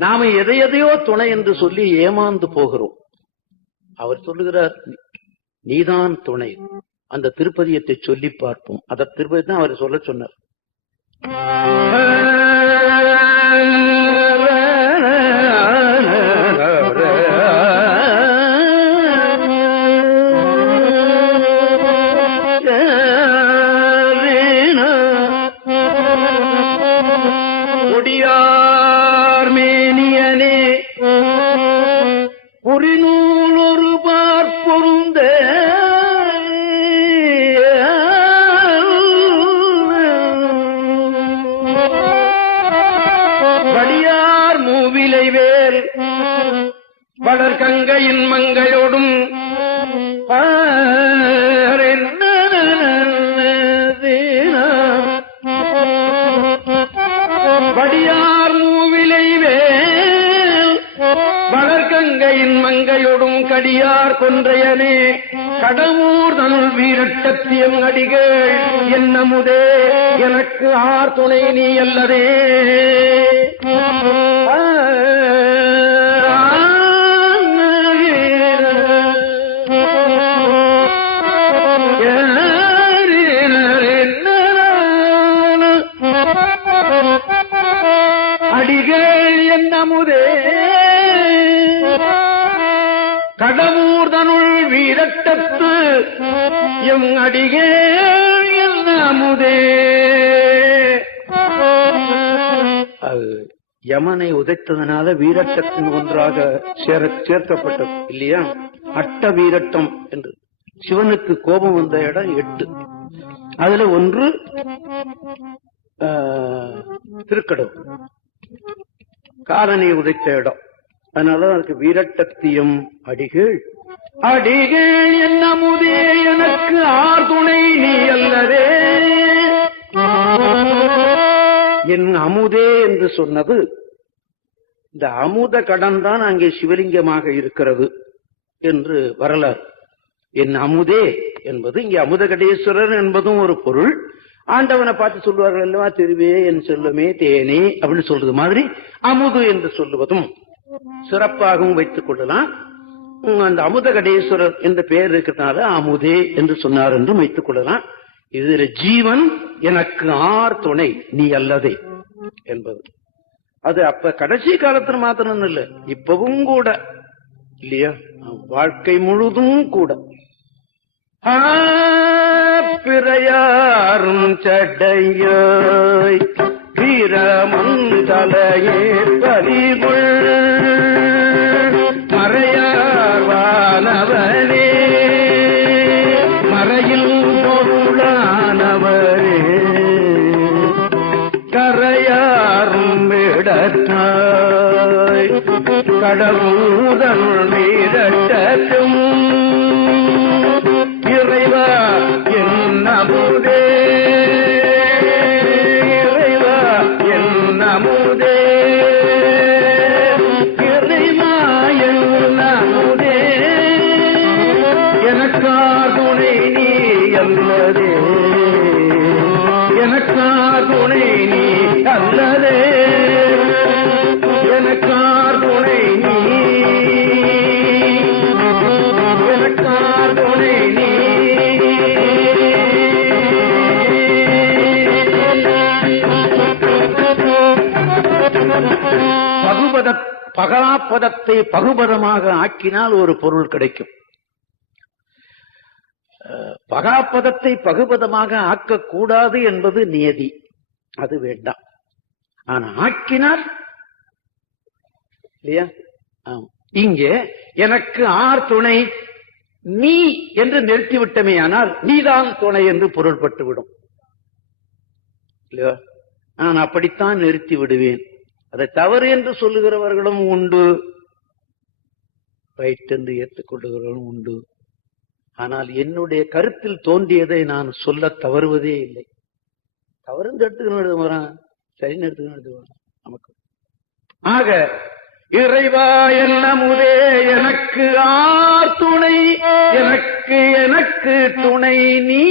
நாம எதையோ துணை என்று சொல்லி ஏமாந்து போகிறோம். அவர் சொல்லுகிறார், நீதான் துணை. அந்த திருப்பதியத்தை சொல்லி பார்ப்போம். அந்த திருப்பதி தான் அவர் சொல்ல சொன்னார். பொடியார் மேனியனே புரிநூல் ஒரு பார்ப்பொருந்த வடியார் மூவிலை வேல் வளர்கங்கையின் மங்கையோடும் வடியார் மூவிலை வேல் வளர்கங்கையின் மங்கையோடும் கொடும் கடியார் கொன்றையனே கடவுர் தனுள் வீரட்டத்தியம் அடிகள் என்னமுதே எனக்கு ஆர் துணை நீ அல்லதே. அடிகள் என்னமுதே கடவுர் தனுள் வீரட்டத்து எம் அடிகள் என்னமுதே. யமனை உதைத்ததனால வீரட்டத்தின் ஒன்றாக சேர்க்கப்பட்டது இல்லையா? அட்ட வீரட்டம் என்று. சிவனுக்கு கோபம் வந்த இடம் 8. அதுல ஒன்று திருக்கடவுர், காலனை உதைத்த இடம். அதனால அதுக்கு வீரட்டத்தியம் அடிகள். அடிகள் என்னமுதே எனக்கு ஆர் துணை நீ அல்லதே. என் அமுதே என்று சொன்னது இந்த அமுத கடன் தான் அங்கே சிவலிங்கமாக இருக்கிறது என்று வரலாறு. என் அமுதே என்பது இங்கே அமுதகடேஸ்வரர் என்பதும் ஒரு பொருள். ஆண்டவனை பார்த்து சொல்லுவார்கள் அல்லவா, திருவே என் செல்லுமே தேனே அப்படின்னு சொல்றது மாதிரி அமுது என்று சொல்லுவதும் சிறப்பாகவும் வைத்துக் கொள்ளலாம். அந்த அமுதகடேஸ்வரர் என்ற பெயர் இருக்கிறதுனால அமுதே என்று சொன்னார் என்றும் வைத்துக் கொள்ளலாம். இதுல ஜீவன் எனக்கு ஆர் துணை நீ அல்லதே என்பது அது அப்ப கடைசி காலத்துல மாத்திரம் இல்ல, இப்பவும் கூட இல்லையா, வாழ்க்கை முழுதும் கூட. பிறையாரும் சடையாய் வீரமந்தலையே பதிவுள் மறையார் வானவனே மறையில் பொருளானவரே கரையாரும் விடத்தாய் கடவுதல் வீரட்டும் இறைவா என் அமுதே இறைவா என் அமுதே இறைவா என் அமுதே எனக்கார் துணை நீ அல்லதே எனக்கார் துணை நீ அல்லதே எனக்கார் துணை நீ எனக்கார் துணை நீ. பகாபதத்தை பகுபதமாக ஆக்கினால் ஒரு பொருள் கிடைக்கும். பகாபதத்தை பகுபதமாக ஆக்கக்கூடாது என்பது நியதி, அது வேண்டாம். ஆனா ஆக்கினால் இல்லையா? இங்கே எனக்கு ஆர் துணை நீ என்று நிறுத்திவிட்டமே, ஆனால் நீதான் துணை என்று பொருள்பட்டுவிடும் இல்லையா? நான் அப்படித்தான் நிறுத்தி விடுவேன். அதை தவறு என்று சொல்லுகிறவர்களும் உண்டு, ரைட் என்று ஏற்றுக்கொள்ளுகிறவர்களும் உண்டு. ஆனால் என்னுடைய கருத்தில் தோன்றியதை நான் சொல்ல தவறுவதே இல்லை. தவறுன்னு எடுத்துக்கணும் எழுதுவான், சரின்னு எடுத்துக்கணும் எழுதுவான் நமக்கு. ஆக இறைவா என் அமுதே எனக்கு ஆர் துணை எனக்கு எனக்கு துணை நீ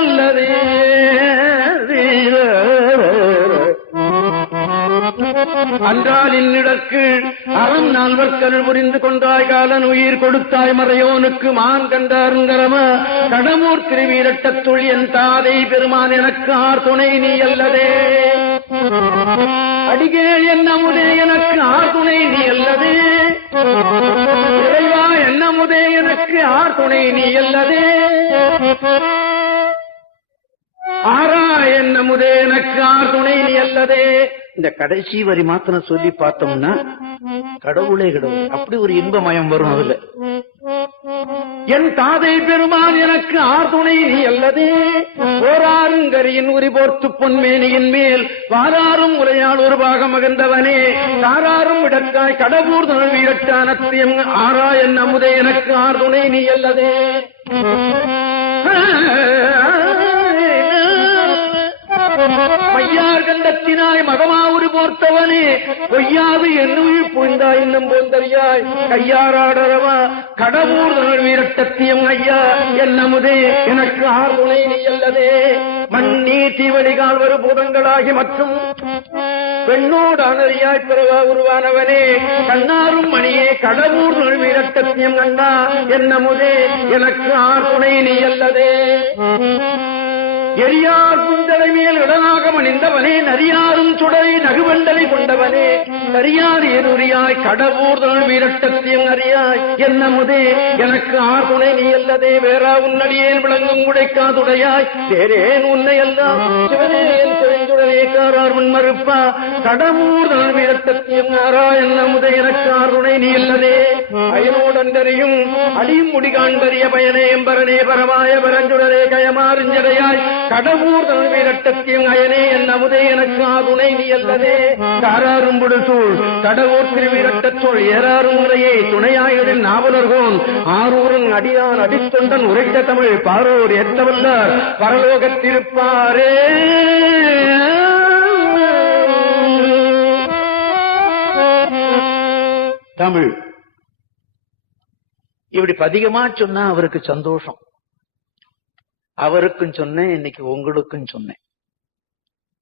அல்லதே. அன்றால் இன்னிடற்கு அறம் நால்வர்க்கருள் புரிந்து கொண்டாய் காலன் உயிர் கொடுத்தாய் மறையோனுக்கு மான் கண்டாருங்கரம கடமூர் திருவீரட்டத்துள் என் தாதை பெருமான் எனக்கு ஆர் துணை நீ அல்லதே. அடிகேள் என் அமுதே எனக்கு ஆர் துணை நீ அல்லதே. இறைவா என் அமுதே எனக்கு ஆர் துணை நீ அல்லதே. ஆரா என் அமுதே எனக்கு ஆர் துணை நீ அல்லதே. இந்த கடைசி வரி மாத்திரம் சொல்லி பார்த்தோம்னா கடவுளே கடவுள், அப்படி ஒரு இன்பமயம் வரும். அதுல என் தாதை பெருமான் எனக்கு ஆர் துணை நீ அல்லதே. ஓராருங்கரியின் உரி போர்த்து பொன்மேனியின் மேல் வாராரும் உரையாள் ஒரு பாகம் மகந்தவனே தாராரும் இடக்காய் கடவுர் தொழில் வீரட்டானத்தியம் ஆரா என் அமுதே எனக்கு ஆர் துணை நீ அல்லதே. மையார் கண்டத்தினாய் மதமாவுரு போர்த்தவனே பொய்யாது என்னுயிர் புய்ந்தாய் இன்னும் போந்தறியாய் கையாராடரவா கடவுர் வீரட்டத்தியம் ஐயா என்னமுதே எனக்கு ஆர்துணை நீ அல்லதே மண்ணீ தீவடிகால் வரு பூதங்களாகி மற்றும் பெண்ணோடு அனறியாய் பிறவா உருவானவனே கண்ணாரும் மணியே கடவுர் வீரட்டத்தியம் கண்டா என்னமுதே எனக்கு ஆர்துணை நீ அல்லதே எரியார் குந்தலை மேல் இடனாக மணிந்தவனே நரியாரும் சுடரை நகுவண்டலை கொண்டவனே கரியார் எருரியாய் கடவுர் வீரட்டத்தியம் அறியாய் என்னமுதே எனக்கு ஆர்துணை நீ அல்லதே வேறா உன்னடியேன் விளங்கும் குடைக்காதுடையாய் தேரேன் உன்னை எல்லாம் சிவனேன் தெரிந்துடனே காரார் முன்மறுப்பா கடவுர் வீரட்டத்தியம் ஆரா என்னமுதே எனக்கு ஆர்துணை நீ அல்லதே அயனோடந்தரையும் அடியும் முடி காண்பறிய பயனே எம்பரனே பரமாய பரஞ்சுடரே கயமாறுஞ்சடையாய் கடவுர் வீரட்டத்தியம் அயனே என்னமுதே எனக்கு ஆதுணை நீ அல்லதே காராரும் புடுசூழ் கடவுர் திருவீரட்டச்சொல் ஏறாரும் முறையே துணையாயுடன் நாவலர்கோன் ஆரூரன் அடியான் அடித்தொண்டன் உரைத்த தமிழ் பாரோர் ஏற்றவல்லார் பரலோகத்திருப்பாரே. தமிழ் இப்படி பதிகமா சொன்னா அவருக்கு சந்தோஷம். அவருக்கும் சொன்னேன், இன்னைக்கு உங்களுக்கும் சொன்னேன்.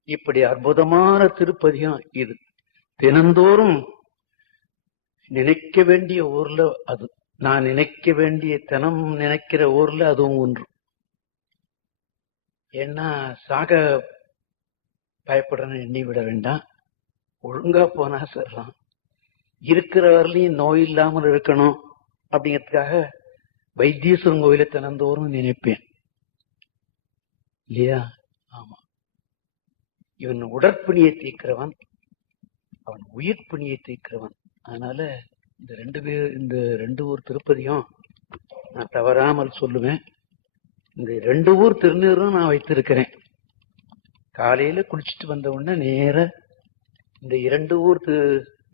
இப்படி அற்புதமான திருப்பதிகம் இது. தினந்தோறும் நினைக்க வேண்டிய ஊர்ல அது, நான் நினைக்க வேண்டிய தினம் நினைக்கிற ஊர்ல அதுவும் ஒன்று. ஏன்னா சாக பயப்படுறேன்னு எண்ணி விட வேண்டாம், ஒழுங்கா போனா சரிதான். இருக்கிற வரலையும் நோய் இல்லாமல் இருக்கணும் அப்படிங்கிறதுக்காக வைத்தீஸ்வரன் கோயிலை தினந்தோறும் நினைப்பேன் இல்லையா? ஆமா, இவன் உடற்பணியை தீர்க்கிறவன், அவன் உயிர் பணியை தீர்க்கிறவன். அதனால இந்த ரெண்டு ஊர் திருப்பதியும் நான் தவறாமல் சொல்லுவேன். இந்த 2 ஊர் திருநீரும் நான் வைத்திருக்கிறேன். காலையில குளிச்சுட்டு வந்த உடனே நேர இந்த 2 ஊர்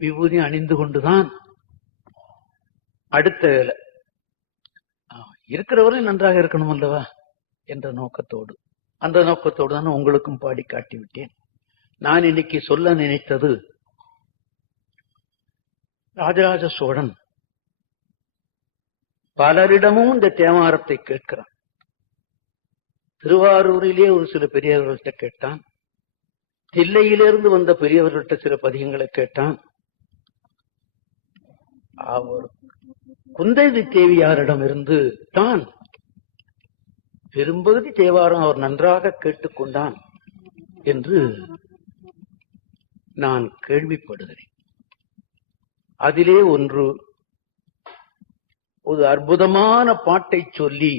விபூதி அணிந்து கொண்டுதான் அடுத்த வேலை. இருக்கிறவரை நன்றாக இருக்கணும் அல்லவா என்ற நோக்கத்தோடு, அந்த நோக்கத்தோடு தான் உங்களுக்கும் பாடி காட்டிவிட்டேன். நான் இன்னைக்கு சொல்ல நினைத்தது, ராஜராஜ சோழன் பலரிடமும் இந்த தேவாரத்தை கேட்கிறான். திருவாரூரிலே ஒரு சில பெரியவர்கள்ட்ட கேட்டான், தில்லையிலிருந்து வந்த பெரியவர்கள்ட்ட சில பதிகங்களை கேட்டான். அவர் குந்தை தேவியாரிடம் இருந்து தான் பெரும்பகுதி தேவாரம் அவர் நன்றாக கேட்டுக்கொண்டான் என்று நான் கேள்விப்படுகிறேன். அதிலே ஒரு அற்புதமான பாட்டை சொல்லி,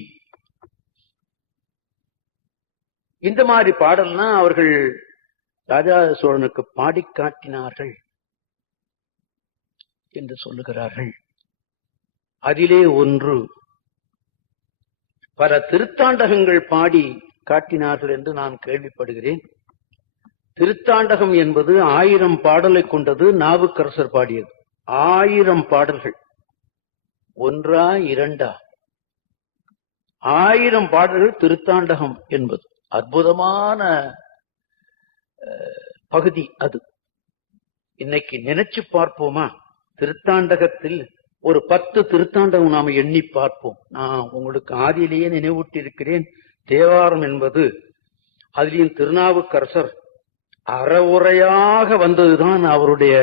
இந்த மாதிரி பாடல்னா அவர்கள் ராஜராஜ சோழனுக்கு பாடி காட்டினார்கள் என்று சொல்லுகிறார்கள். அதிலே ஒன்று, பல திருத்தாண்டகங்கள் பாடி காட்டினார்கள் என்று நான் கேள்விப்படுகிறேன். திருத்தாண்டகம் என்பது 1000 பாடலை கொண்டது. நாவுக்கரசர் பாடியது 1000 பாடல்கள். 1ஆ 2ஆ 1000 பாடல்கள் திருத்தாண்டகம் என்பது. அற்புதமான பகுதி அது. இன்னைக்கு நினைச்சு பார்ப்போமா? திருத்தாண்டகத்தில் ஒரு 10 திருத்தாண்டகம் நாம எண்ணி பார்ப்போம். நான் உங்களுக்கு ஆதியிலேயே நினைவூட்டி இருக்கிறேன். தேவாரம் என்பது, அதிலையும் திருநாவுக்கரசர் அறவுரையாக வந்ததுதான் அவருடைய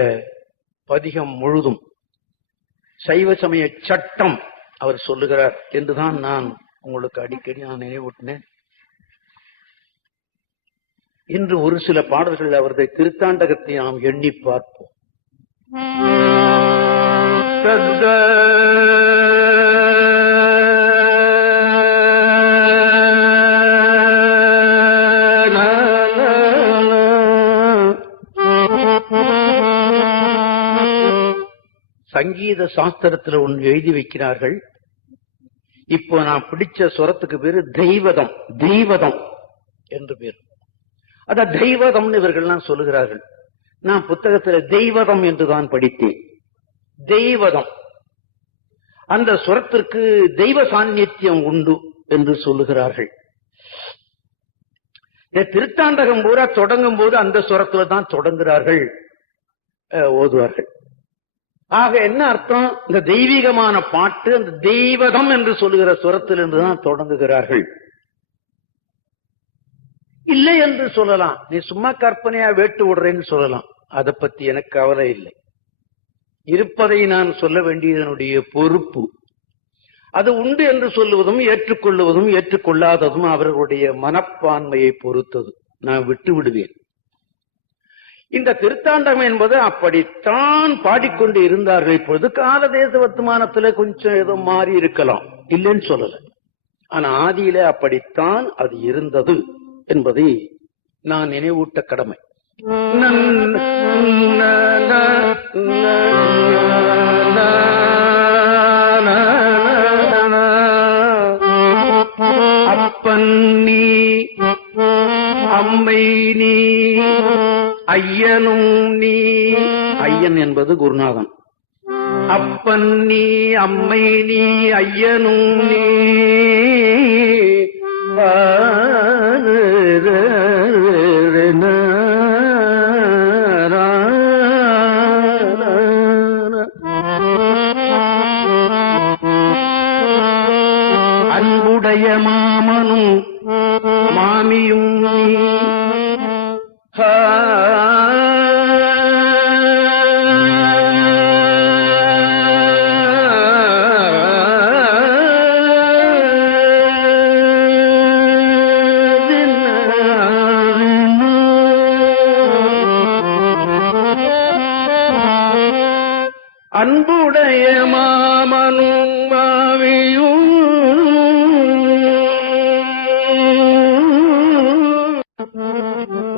பதிகம் முழுதும். சைவ சமய சட்டம் அவர் சொல்லுகிறார் என்றுதான் நான் உங்களுக்கு அடிக்கடி நான் நினைவூட்டினேன். இன்று ஒரு சில பாடல்கள் அவருடைய திருத்தாண்டகத்தை நாம் எண்ணி பார்ப்போம். சங்கீத சாஸ்திரத்துல ஒன்று எழுதி வைக்கிறார்கள். இப்போ நான் பிடிச்ச சுரத்துக்கு பேரு தெய்வதம். தெய்வதம் என்று பேர். அத தெய்வதம்னு இவர்கள்லாம் சொல்லுகிறார்கள். நான் புத்தகத்துல தெய்வதம் என்றுதான் படித்தேன். தெய்வதம், அந்த சுரத்திற்கு தெய்வ சாநித்தியம் உண்டு என்று சொல்லுகிறார்கள். இந்த திருத்தாண்டகம் பூரா தொடங்கும் போது அந்த சுரத்துல தான் தொடங்குகிறார்கள், ஓதுவார்கள். ஆக என்ன அர்த்தம்? இந்த தெய்வீகமான பாட்டு அந்த தெய்வதம் என்று சொல்லுகிற சுரத்திலிருந்து தான் தொடங்குகிறார்கள். இல்லை என்று சொல்லலாம், நீ சும்மா கற்பனையா வேட்டு விடுறேன்னு சொல்லலாம், அதை பத்தி எனக்கு கவலை இல்லை. இருப்பதை நான் சொல்ல வேண்டியதனுடைய பொறுப்பு. அது உண்டு என்று சொல்லுவதும் ஏற்றுக்கொள்வதும் ஏற்றுக்கொள்ளாததும் அவர்களுடைய மனப்பான்மையை பொறுத்தது, நான் விட்டு விடுவேன். இந்த திருத்தாண்டகம் என்பது அப்படித்தான் பாடிக்கொண்டு இருந்தார்கள். இப்பொழுது கால தேச வர்த்தமானத்துல கொஞ்சம் ஏதோ மாறி இருக்கலாம், இல்லைன்னு சொல்லல. ஆனா ஆதியில அப்படித்தான் அது இருந்தது என்பதை நான் நினைவூட்ட கடமை. அப்பன் நீ அம்மை நீ ஐயனும் நீ, ஐயன் என்பது குருநாதன். அப்பன் நீ அம்மை நீ ஐயனும் நீ, அன்புடைய மாமனும் மாமியும் நீ, அன்புடைய மாமனும் மாமியும்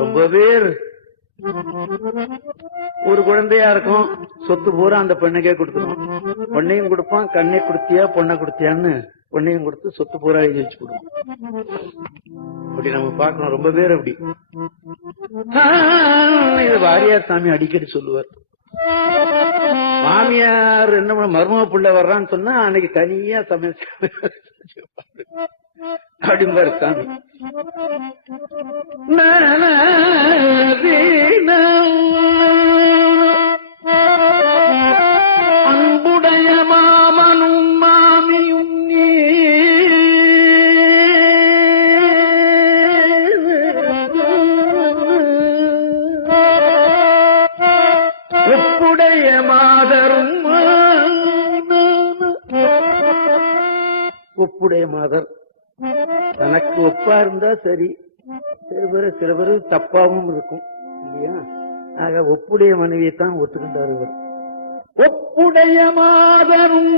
ரொம்ப பேர் ஒரு குழந்தையா இருக்கும், சொத்து பூரா அந்த பெண்ணுக்கே கொடுத்துருவோம். பொண்ணையும் கொடுப்பான், கண்ணை கொடுத்தியா பொண்ணை கொடுத்தியான்னு பொண்ணையும் கொடுத்து சொத்து பூரா எழுதி வச்சு கொடுவோம். அப்படி நம்ம பார்க்கணும், ரொம்ப பேர் அப்படி. இது வாரியார் சாமி அடிக்கடி சொல்லுவார். மாமியார் என்ன மருமக பிள்ளை வர்றான்னு சொன்னா அன்னைக்கு தனியா சமைச்சு அப்படிம்பாரு சாமி. அன்புடைய மாமனும் மாமியும் நீ, ஒப்புடைய மாதரும், ஒப்புடைய மாதர் தனக்கு ஒப்பா இருந்தா சரி, சில பேர் தப்பாவும் இருக்கும் இல்லையா? ஆக ஒப்புடைய மனைவியை தான் ஒத்துக்கின்றார் இவர். ஒப்புடைய மாதரும்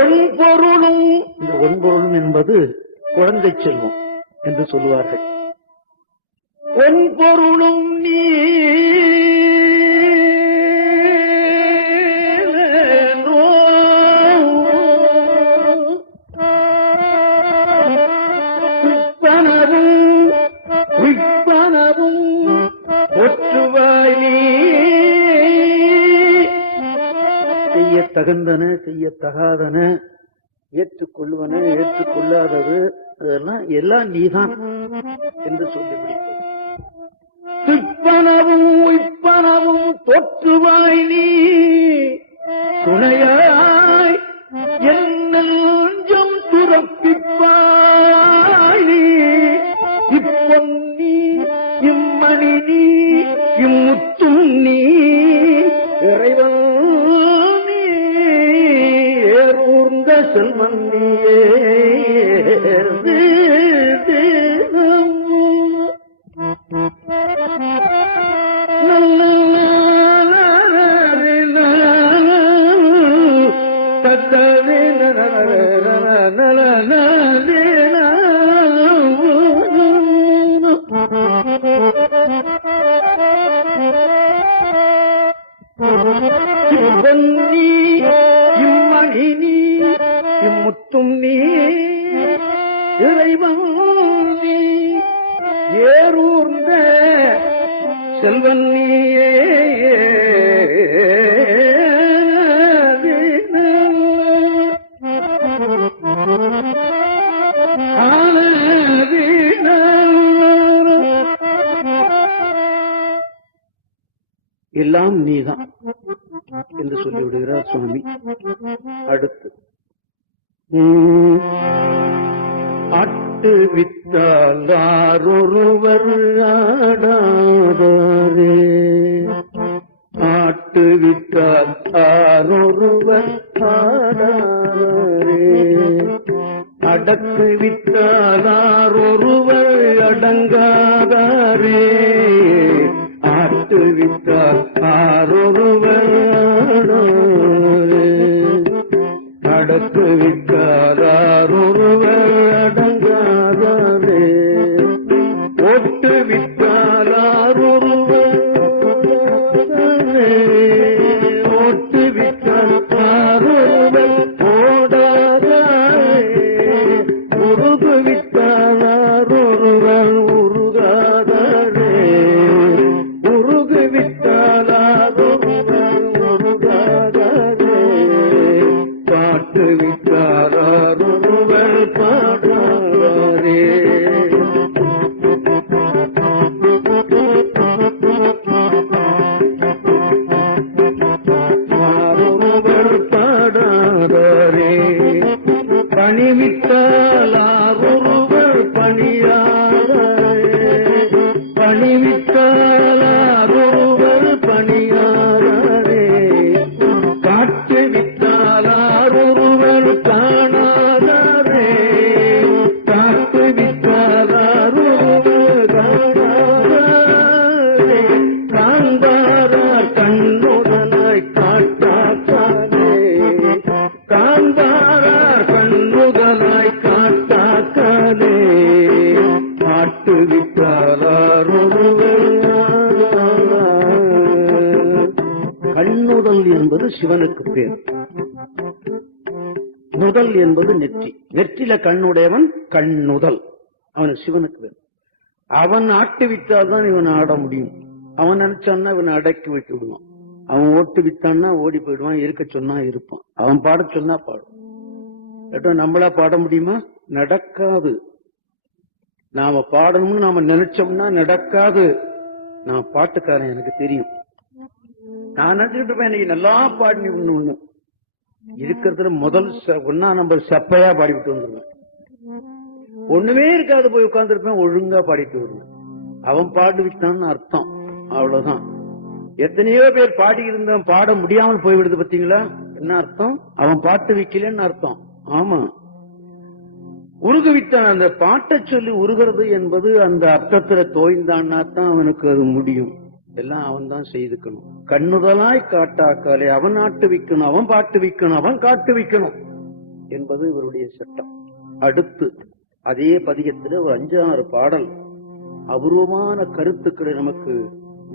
ஒன்பொருளும், இந்த ஒன்பொருளும் என்பது குழந்தை செல்வம் என்று சொல்லுவார்கள். ஒன்பொருளும் நீ தகுந்தன செய்யத்தகாதன, ஏற்றுக்கொள்வன ஏற்றுக்கொள்ளாதது, அதெல்லாம் எல்லாம் நீதான் என்று சொல்லி முடிப்பது. துப்பனவும் உய்ப்பனவும் தொற்றுவாய் நீ, துணையாய் என்னெஞ்சம் துறப்பிப்பாய் நீ, இப்பொன்னி இம்மணி நீ இம்முத்தும் நீ, இறைவன் செல்வன் நீயே. இம்மணி நீ இம்முத்தும் நீ, இறைவன் நீ ஏறூர்ந்த செல்வன் நீயே. எல்லாம் நீதான் என்று சொல்லிவிடுகிறார் சுவாமி. அடுத்து ஆட்டு வித்தால் ஆரொருவர் ஆடாதே, ஆட்டு வித்தால் ஆரொருவர் ஆடாதே, அடக்கு வித்தால் ஆரொருவர் அடங்காதாரே, ஆட்டு வித்தால் ஆரொருவர் ஆடாதே, அடக்கு வித்தால் ஆரொருவர் அடங்காதாரே, ஒட்டு வித்தால் ஆரொருவர் ஒட்டு வித்தால் ஆரொருவர் ஓடாதாரே, உருகு வித்தால் ஆரொருவர் உருகாதாரே, உருகு வித்தால் ஆரொருவர் உருகாதாரே, பாட்டு வித்தால் ஆரொருவர் பாடாதாரே. பணிவித்தால் ஆரொருவர் பணியாரே, பணிவித்தால் ஆரொருவர் பணியாரே, காட்டு வித்தால் ஆரொருவர் காணாதாரே, காட்டு வித்தால் ஆரொருவர் காணாதாரே, காண்பாரார் கண்ணுடனாய் காட்டாக்கானே, காண்பாரார் கண்ணுதலாய் காட்டாக்கானே, பாட்டு வித்தாரார் கண்ணுதல் என்பது சிவனுக்கு பேர். நுதல் என்பது நெற்றி. நெற்றில கண்ணுடையவன் கண்ணுதல், அவனுக்கு சிவனுக்கு பேர். அவன் ஆட்டு வித்தால் தான் இவன் ஆட முடியும். அவன் நினைச்சான்னா இவன் அடக்கி விட்டு விடுவான். அவன் ஓட்டு வித்தான்னா ஓடி போயிடுவான், இருக்க சொன்னா இருப்பான். அவன் பாட சொன்னா பாடும். நம்மளா பாட முடியுமா? நடக்காது. நாம பாடணும்னு நாம நினைச்சோம்னா நடக்காது. நான் பாட்டுக்காரன், எனக்கு தெரியும். நான் நினைச்சுட்டு இருப்பேன் இன்னைக்கு நல்லா பாடினி ஒண்ணு இருக்கிறதுல முதல் ஒன்னா நம்பர் சப்பையா பாடிவிட்டு வந்துருவேன். ஒண்ணுமே இருக்காது, போய் உட்கார்ந்துருப்பேன், ஒழுங்கா பாடிட்டு வருவேன். அவன் பாடு விட்டான்னு அர்த்தம், அவ்வளவுதான். எத்தனையோ பேர் பாடி இருந்தவன் பாட முடியாமல் போய்விடுது, பாத்தீங்களா? என்ன அர்த்தம்? அவன் பாட்டு வைக்கலன்னு அர்த்தம். ஆமா, உருகுவித்தான். அந்த பாட்டை சொல்லி உருகிறது என்பது அந்த அர்த்தத்துல தோய்ந்தான்னா தான் அவனுக்கு அது முடியும். எல்லாம் அவன் தான் செய்துக்கணும். கண்ணுதலாய் காட்டாக்காலே அவன் ஆட்டு விக்கணும், அவன் பாட்டு விக்கணும், அவன் காட்டு விக்கணும் என்பது இவருடைய சட்டம். அடுத்து அதே பதிகத்துல ஒரு 5-6 பாடல் அபூர்வமான கருத்துக்களை நமக்கு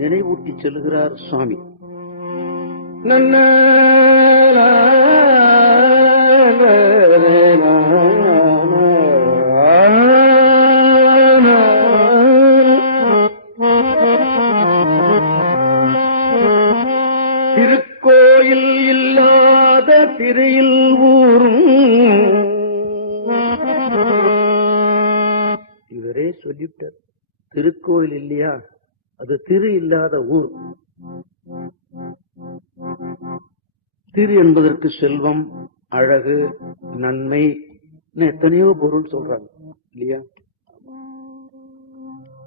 நினைவூட்டி செல்கிறார் சுவாமி. திருக்கோயில் இல்லாத திரையில் ஊரும், இவரே சொல்லிவிட்டார். திருக்கோயில் இல்லையா, அது திரு இல்லாத ஊர். திரு என்பதற்கு செல்வம், அழகு, நன்மை, எத்தனையோ பொருள் சொல்றாங்க இல்லையா?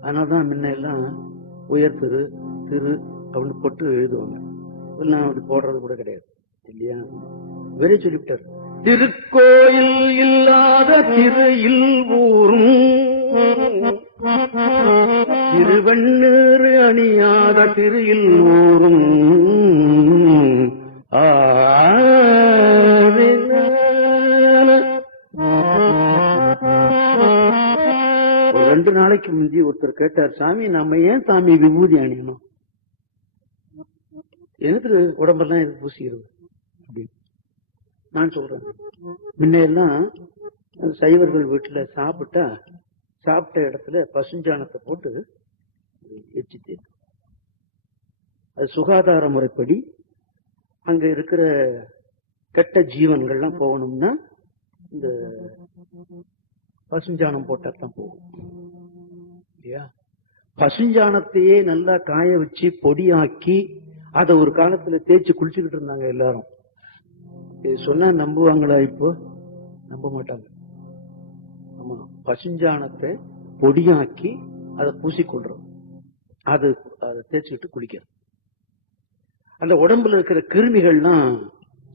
அதனால்தான் முன்ன எல்லாம் உயர் திரு திரு அப்படின்னு போட்டு எழுதுவாங்க. எல்லாம் அப்படி போடுறது கூட கிடையாது இல்லையா? வெறி சொல்லிவிட்டார். திருக்கோயில் இல்லாத திரையில் ஊரும், திருவண்ணீர் அணியாத திரையில் ஊரும், ஒரு 2 நாளைக்கு முந்தி ஒருத்தர் கேட்டார், சாமி நம்ம ஏன் சாமி விபூதி அணியணும், எனக்கு உடம்பெல்லாம் இது பூசிக்கிறது அப்படின்னு. நான் சொல்றேன், முன்னையெல்லாம் சைவர்கள் வீட்டுல சாப்பிட்ட இடத்துல பசுஞ்சாணத்தை போட்டு எச்சி தேய்க்கும். அது சுகாதார முறைப்படி அங்க இருக்கிற கெட்ட ஜீவன்கள்லாம் போகணும்னா இந்த பசுஞ்சாணம் போட்டாதான் போகும் இல்லையா? பசுஞ்சாணத்தையே நல்லா காய வச்சு பொடியாக்கி அத ஒரு காலத்துல தேய்ச்சி குளிச்சுக்கிட்டு இருந்தாங்க எல்லாரும். இது சொன்னா நம்புவாங்களா? இப்போ நம்ப மாட்டாங்க. ஆமா, பசுஞ்சாணத்தை பொடியாக்கி அதை பூசிக்கொள்றோம். அதை தேய்ச்சிக்கிட்டு குளிக்கிறது. அந்த உடம்புல இருக்கிற கிருமிகள்லாம்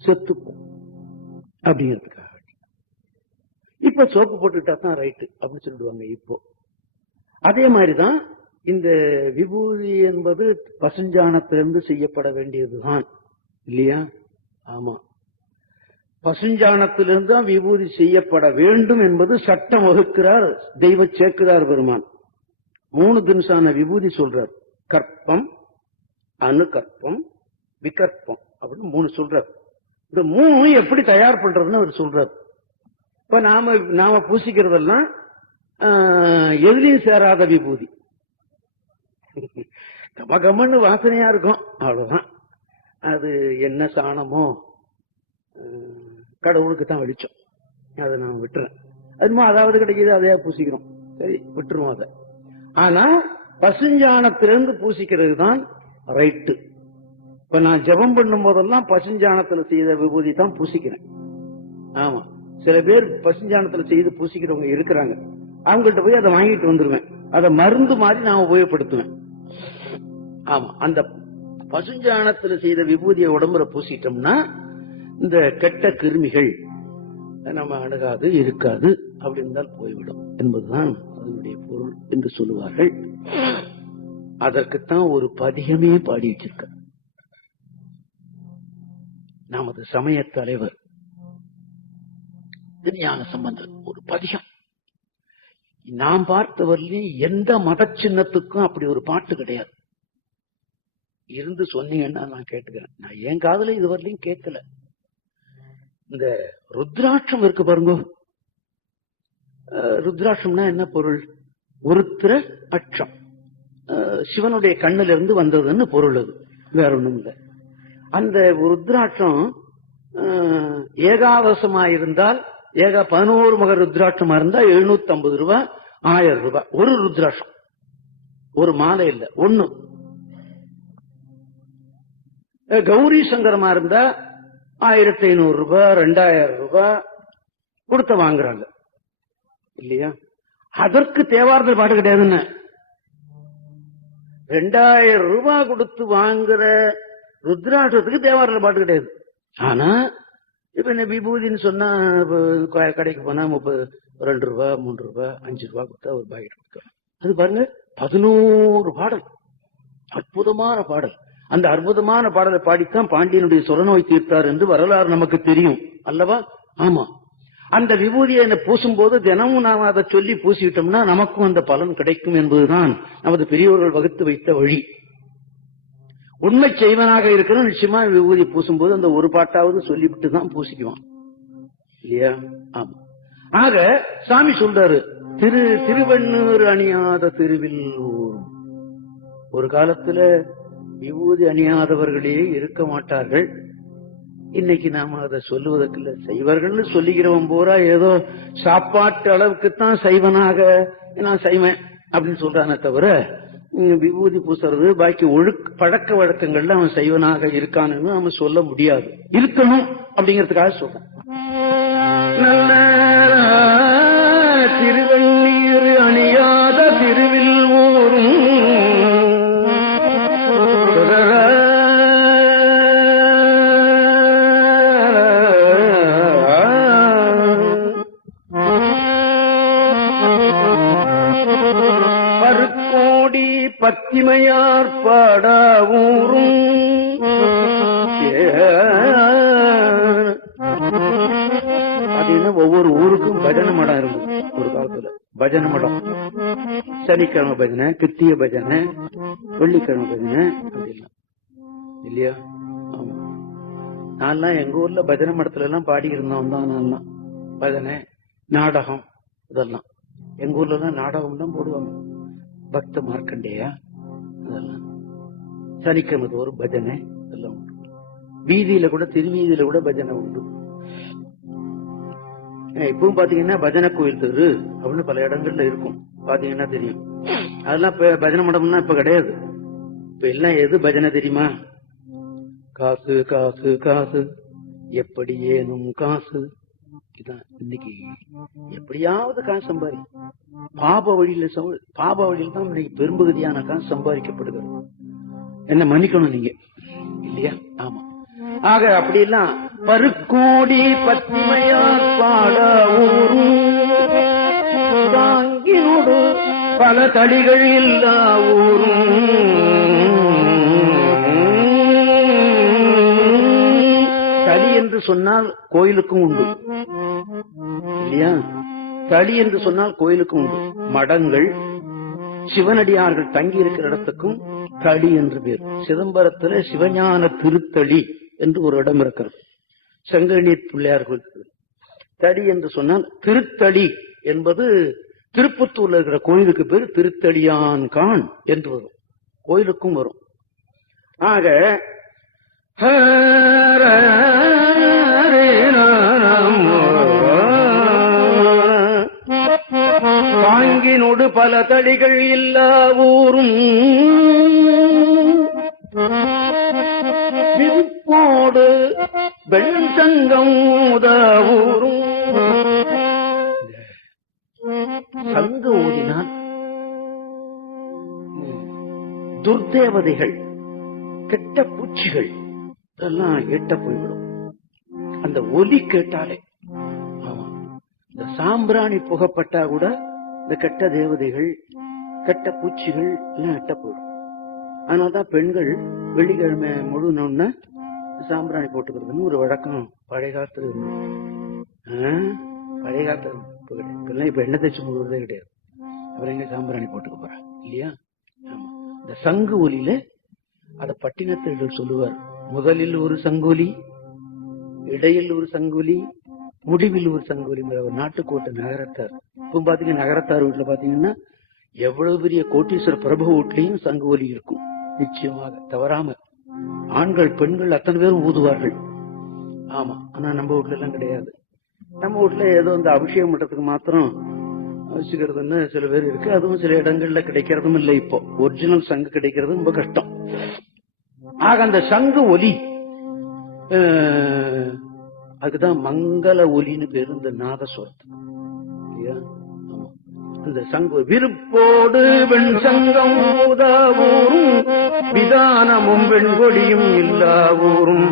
செத்துக்கும் அப்படிங்கிறதுக்காக. இப்ப சோப்பு போட்டுக்கிட்டா தான் ரைட்டு அப்படின்னு சொல்லிடுவாங்க. இப்போ அதே மாதிரிதான் இந்த விபூதி என்பது பசுஞ்சாணத்திலிருந்து செய்யப்பட வேண்டியதுதான் இல்லையா? ஆமா, பசுஞ்சாணத்திலிருந்து தான் விபூதி செய்யப்பட வேண்டும் என்பது சட்டம் வகுக்கிறார் தெய்வ சேக்கிழார் பெருமான். 3 தினசான விபூதி சொல்றார். கற்பம், அணுகற்பம், விகற்பம் அப்படின்னு 3 சொல்றார். இந்த 3 எப்படி தயார் பண்றதுன்னு அவர் சொல்றார். இப்ப நாம பூசிக்கிறதெல்லாம் எதுலையும் சேராத விபூதி. கமகமன்னு வாசனையா இருக்கும், அவ்வளவுதான். அது என்ன சாணமோ கடவுளுக்கு தான் வெளிச்சம். அதை நான் விட்டுறேன். அதுமா அதாவது கிடைக்கிது அதையா பூசிக்கிறோம், சரி விட்டுருவோம் அதை. ஆனா பசுஞ்சாணத்திலிருந்து பூசிக்கிறது தான் ரைட்டு. இப்ப நான் ஜெபம் பண்ணும் போதெல்லாம் பசுஞ்சாணத்துல செய்த விபூதி தான் பூசிக்கிறேன். ஆமா, சில பேர் பசுஞ்சாணத்துல செய்து பூசிக்கிறவங்க இருக்கிறாங்க. அவங்கள்ட்ட போய் அதை வாங்கிட்டு வந்துருவேன். அதை மருந்து மாதிரி நான் உபயோகப்படுத்துவேன். ஆமா, அந்த பசுஞ்சாணத்துல செய்த விபூதியை உடம்புல பூசிட்டோம்னா இந்த கெட்ட கிருமிகள் நம்ம அணுகாது, இருக்காது. அப்படி இருந்தால் போய்விடும் என்பதுதான் அதனுடைய பொருள் என்று சொல்லுவார்கள். அதற்குத்தான் ஒரு பதிகமே பாடி வச்சிருக்க நமது சமய தலைவர் ஞான சம்பந்தர். ஒரு பதிகம் நாம் பார்த்தவரையும் எந்த மத சின்னத்துக்கும் அப்படி ஒரு பாட்டு கிடையாது. இருந்து சொன்னீங்கன்னா நான் கேட்டுக்கிறேன். நான் என் காதுல இதுவரையிலும் கேட்கல. இந்த ருத்ராட்சம் இருக்கு பாருங்க. ருத்ராட்சம்னா என்ன பொருள்? உருத்திர அட்சம், சிவனுடைய கண்ணில இருந்து வந்ததுன்னு பொருள். அது வேற ஒண்ணும் இல்லை. அந்த ருத்ராட்சம் ஏகாதசமா இருந்தால் 11 முக ருத்ராட்சமா இருந்தா 750 ரூபாய், 1000 ரூபாய் ஒரு ருத்ராட்சம். ஒரு மாலை இல்ல, ஒண்ணு. கௌரி சங்கரமா இருந்தா 1500 ரூபாய், 2000 ரூபாய் கொடுத்த வாங்குறாங்க இல்லையா? அதற்கு தேவாரத்தில் பாட்டு கிடையாதுன்னு. 2000 ரூபாய் கொடுத்து வாங்குற ருத்ராட்சத்துக்கு தேவாரத்தில் பாட்டு கிடையாது. ஆனா இப்ப என்ன விபூதின்னு சொன்னா கடைக்கு போனா 2 ரூபாய், 3 ரூபாய், 5 ரூபாய் கொடுத்தா ஒரு பாக்கெட் கொடுக்கலாம். அது பாருங்க, 11 பாடல், அற்புதமான பாடல். அந்த அற்புதமான பாடலை பாடித்தான் பாண்டியனுடைய சொரநோய் தீர்த்தார் என்று வரலாறு நமக்கு தெரியும் அல்லவா? ஆமா, அந்த விபூதியை பூசும் போது தினமும் நாம் அதை சொல்லி பூசிவிட்டோம்னா நமக்கும் அந்த பலன் கிடைக்கும் என்பதுதான் நமது பெரியவர்கள் வகுத்து வைத்த வழி. உண்மை செய்வனாக இருக்கிறோம், நிச்சயமா விபூதி பூசும் போது அந்த ஒரு பாட்டாவது சொல்லிவிட்டு தான் பூசிக்குவான் இல்லையா? ஆமா. ஆக சாமி சொல்றாரு, திருவெண்ணூர் அணியாத திருவில் ஊரும். ஒரு காலத்துல விபூதி அணியாதவர்களே இருக்க மாட்டார்கள். இன்னைக்கு நாம அதை சொல்லுவதற்கு இல்ல. சைவர்கள் சொல்லிக்கிறவன் பூரா ஏதோ சாப்பாட்டு அளவுக்குத்தான் சைவனாக நான் செய்வேன் அப்படின்னு சொல்றானே தவிர விபூதி பூசுறது பாக்கி பழக்க வழக்கங்கள்ல அவன் சைவனாக இருக்கான்னு நாம சொல்ல முடியாது. இருக்கணும் அப்படிங்கறதுக்காக சொல்றேன். நல்ல திருவெண்ணீர் அணியாத திருவில் ஊரும் பத்திமையார் பாட ஊரும். பாத்தீங்கன்னா ஒவ்வொரு ஊருக்கும் பஜனை மடம் இருக்கும். ஒரு காலத்துல பஜனை மடம், சனிக்கிழமை பஜனை, கிருத்திய பஜனை, வெள்ளிக்கிழமை பஜனை அப்படிலாம் இல்லையா? ஆமா, நான்லாம் எங்க ஊர்ல பஜனை மடத்துல எல்லாம் பாடி இருந்தோம் தான். நான்லாம் பஜனை, நாடகம் இதெல்லாம் எங்க ஊர்ல எல்லாம் நாடகம் தான் போடுவாங்க. பக்த மார்க்கண்டேயா அதெல்லாம் சனிக்கிழமை ஒரு பஜனை எல்லாம் உண்டு. வீதியில கூட, திருவீதியில கூட பஜனை உண்டு. இப்பவும் பாத்தீங்கன்னா பஜனை கோயில் தெரு அப்படின்னு பல இடங்கள்ல இருக்கும், பாத்தீங்கன்னா தெரியும். அதெல்லாம் இப்ப பஜனை மடம்னா இப்ப கிடையாது. இப்ப எல்லாம் எது பஜனை தெரியுமா? காசு காசு காசு எப்படி ஏனும் காசு. இதான் இன்னைக்கு எப்படியாவது காசு சம்பாதி. பாப வழியில தான் இன்னைக்கு பெரும்பகுதியான காசு சம்பாதிக்கப்படுகிறது. என்ன மன்னிக்கணும் நீங்க இல்லையா? ஆமா. ஆக அப்படியெல்லாம் பருக்கோடி பத்திமையார் பாட ஊரும் தாங்கினோடு பல தடிகள் இல்லா ஊரும். தடி என்று சொன்னால் கோயிலுக்கும் உண்டு இல்லையா? தடி என்று சொன்னால் கோயிலுக்கும் உண்டு. மடங்கள் சிவனடியார்கள் தங்கி இருக்கிற இடத்துக்கும் தடி என்று பேர். சிதம்பரத்துல சிவஞான திருத்தடி என்று ஒரு இடம் இருக்கிறது. செங்கநீர் பிள்ளையார் கோயில். தடி என்று சொன்னால் திருத்தடி என்பது திருப்பத்தூர்ல இருக்கிற கோயிலுக்கு பேர் திருத்தடியான் கான் என்று வரும். கோயிலுக்கும் வரும். ஆக தாங்கினோடு பல தடிகள் இல்லா ஊரும் விருப்போடு வெண்சங்கம் ஊரும். சங்கு ஊதினால் துர்தேவதைகள் கெட்ட பூச்சிகள் இதெல்லாம் எட்ட போய்விடும். அந்த ஒலி கேட்டாலே. ஆமா. இந்த சாம்பிராணி புகப்பட்டா கூட இந்த கெட்ட தேவதைகள் கெட்ட பூச்சிகள் எல்லாம் எட்ட போயிடும். அதனால்தான் பெண்கள் வெள்ளிக்கிழமை முழுனோன்னா சாம்பிராணி போட்டுக்கிறதுன்னு ஒரு வழக்கம் பழைய காலத்துல பழைய காலத்துல இப்ப எண்ணெய் தேய்ச்சி முழுவதே கிடையாது. அப்புறம் எங்க சாம்பிராணி போட்டுக்க போறா இல்லையா? இந்த சங்கு ஒலியில அத பட்டினத்தில் சொல்லுவார். முதலில் ஒரு சங்கொலி, இடையில் ஒரு சங்கொலி, முடிவில் ஒரு சங்கொலி. ஒரு நாட்டுக்கோட்டை நகரத்தார். இப்ப பாத்தீங்கன்னா நகரத்தார் வீட்டுல பாத்தீங்கன்னா எவ்வளவு பெரிய கோட்டீஸ்வர பிரபு வீட்லயும் சங்கு ஒலி இருக்கும். நிச்சயமாக தவறாம ஆண்கள் பெண்கள் அத்தனை பேரும் ஊதுவார்கள். ஆமா. ஆனா நம்ம வீட்டுல எல்லாம் கிடையாது. நம்ம வீட்டுல ஏதோ இந்த அபிஷேகம் பண்றதுக்கு மாத்திரம் வச்சுக்கிறதுன்னு சில பேர் இருக்கு. அதுவும் சில இடங்கள்ல கிடைக்கிறதும் இல்லை. இப்போ ஒரிஜினல் சங்கு கிடைக்கிறது ரொம்ப கஷ்டம். ஆக அந்த சங்கு ஒலி அதுக்குதான் மங்கள ஒலின்னு பேரு இந்த நாதஸ்வரத்துக்கு. அந்த சங்கு விருப்போடு வெண் சங்கம் ஊதாவூரும் விதானமும் வெண்கொடியும் இல்லாவூரும்